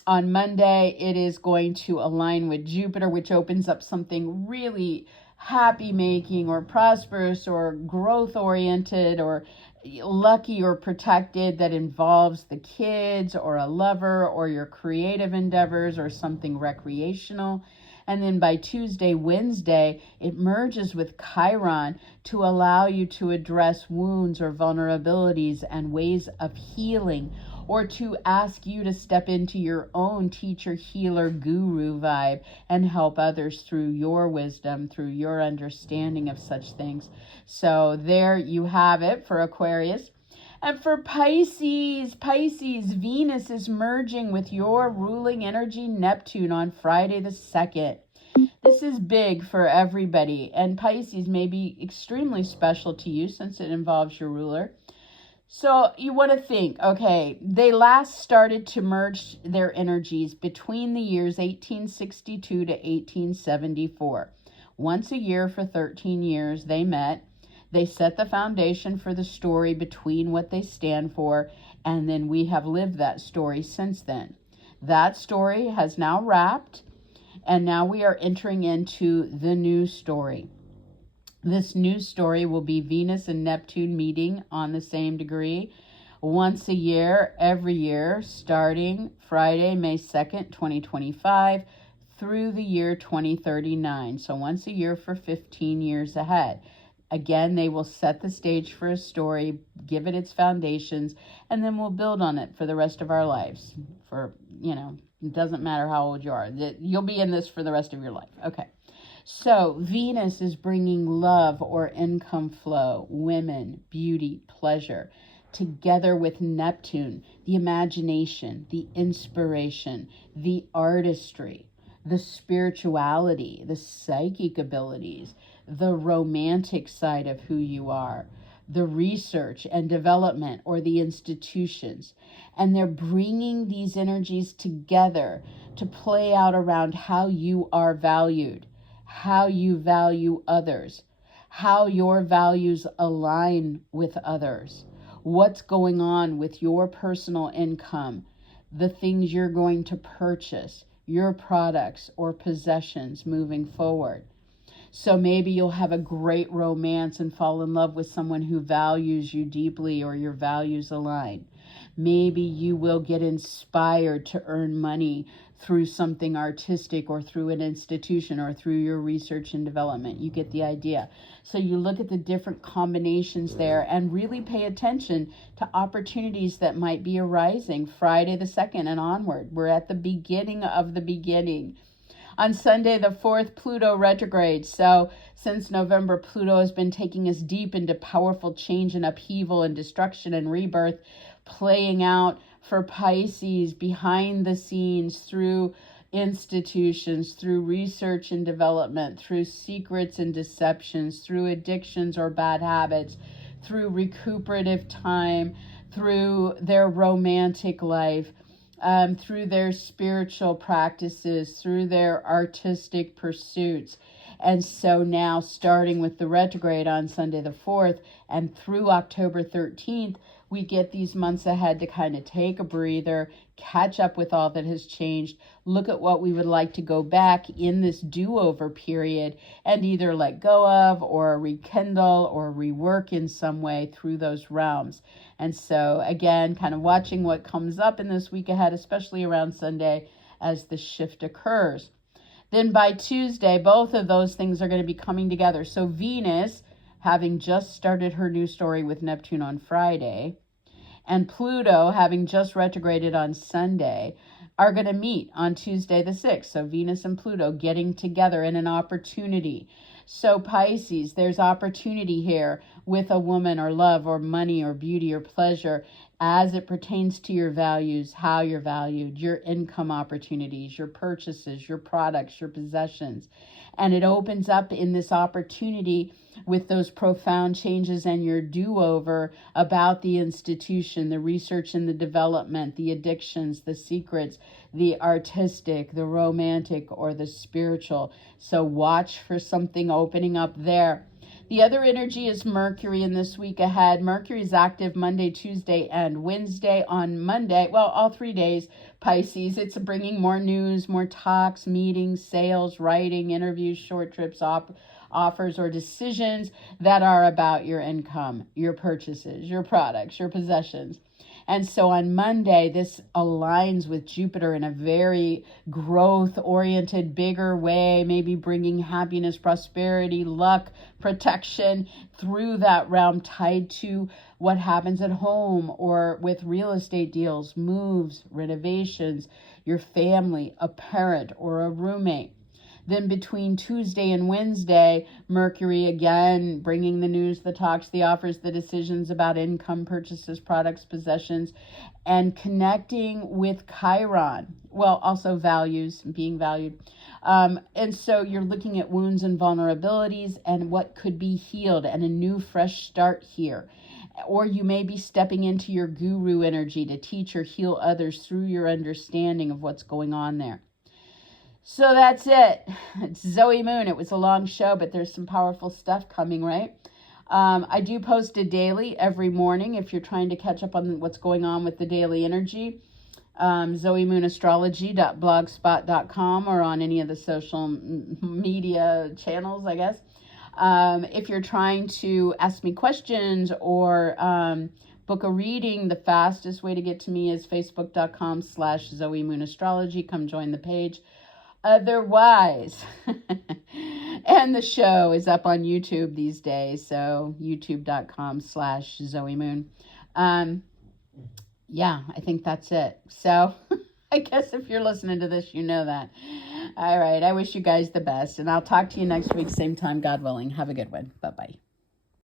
On Monday, it is going to align with Jupiter, which opens up something really happy making or prosperous or growth oriented or lucky or protected, that involves the kids or a lover or your creative endeavors or something recreational. And then by Tuesday, Wednesday, it merges with Chiron to allow you to address wounds or vulnerabilities and ways of healing, or to ask you to step into your own teacher, healer, guru vibe and help others through your wisdom, through your understanding of such things. So there you have it for Aquarius. And for Pisces, Venus is merging with your ruling energy, Neptune, on Friday the 2nd. This is big for everybody, and Pisces may be extremely special to you since it involves your ruler. So you want to think, okay, they last started to merge their energies between the years 1862 to 1874. Once a year for 13 years, they met. They set the foundation for the story between what they stand for, and then we have lived that story since then. That story has now wrapped, and now we are entering into the new story. This new story will be Venus and Neptune meeting on the same degree, once a year, every year, starting Friday, May 2nd, 2025, through the year 2039. So once a year for 15 years ahead. Again, they will set the stage for a story, give it its foundations, and then we'll build on it for the rest of our lives. For, it doesn't matter how old you are. You'll be in this for the rest of your life. Okay. So Venus is bringing love or income flow, women, beauty, pleasure, together with Neptune, the imagination, the inspiration, the artistry, the spirituality, the psychic abilities, the romantic side of who you are, the research and development or the institutions. And they're bringing these energies together to play out around how you are valued, how you value others, how your values align with others, what's going on with your personal income, the things you're going to purchase, your products or possessions moving forward. So maybe you'll have a great romance and fall in love with someone who values you deeply or your values align. Maybe you will get inspired to earn money through something artistic or through an institution or through your research and development. You get the idea. So you look at the different combinations there and really pay attention to opportunities that might be arising Friday the 2nd and onward. We're at the beginning of the beginning. On Sunday the 4th, Pluto retrograde. So since November, Pluto has been taking us deep into powerful change and upheaval and destruction and rebirth, playing out for Pisces behind the scenes through institutions, through research and development, through secrets and deceptions, through addictions or bad habits, through recuperative time, through their romantic life, through their spiritual practices, through their artistic pursuits. And so now, starting with the retrograde on Sunday the 4th and through October 13th, we get these months ahead to kind of take a breather, catch up with all that has changed, look at what we would like to go back in this do-over period and either let go of or rekindle or rework in some way through those realms. And so again, kind of watching what comes up in this week ahead, especially around Sunday as the shift occurs. Then by Tuesday, both of those things are going to be coming together. So Venus, having just started her new story with Neptune on Friday, and Pluto, having just retrograded on Sunday, are going to meet on Tuesday the 6th. So Venus and Pluto getting together in an opportunity. So Pisces, there's opportunity here with a woman or love or money or beauty or pleasure as it pertains to your values, how you're valued, your income opportunities, your purchases, your products, your possessions. And it opens up in this opportunity with those profound changes and your do-over about the institution, the research and the development, the addictions, the secrets, the artistic, the romantic, or the spiritual. So watch for something opening up there. The other energy is Mercury in this week ahead. Mercury is active Monday, Tuesday, and Wednesday. On Monday, well, all 3 days, Pisces, it's bringing more news, more talks, meetings, sales, writing, interviews, short trips, offers, or decisions that are about your income, your purchases, your products, your possessions. And so on Monday, this aligns with Jupiter in a very growth-oriented, bigger way, maybe bringing happiness, prosperity, luck, protection through that realm tied to what happens at home or with real estate deals, moves, renovations, your family, a parent, or a roommate. Then between Tuesday and Wednesday, Mercury again bringing the news, the talks, the offers, the decisions about income, purchases, products, possessions, and connecting with Chiron. Well, also values, being valued. And so you're looking at wounds and vulnerabilities and what could be healed and a new fresh start here. Or you may be stepping into your guru energy to teach or heal others through your understanding of what's going on there. So that's it. It's Zoe Moon. It was a long show, but there's some powerful stuff coming, right? I do post a daily every morning if you're trying to catch up on what's going on with the daily energy. ZoeMoonAstrology.blogspot.com or on any of the social media channels, I guess. If you're trying to ask me questions or book a reading, the fastest way to get to me is facebook.com/Zoe Moon Astrology. Come join the page. Otherwise, and the show is up on YouTube these days, so youtube.com/Zoe Moon. Yeah, I think that's it. So I guess if you're listening to this, you know that. All right, I wish you guys the best, and I'll talk to you next week, same time, God willing. Have a good one. Bye-bye.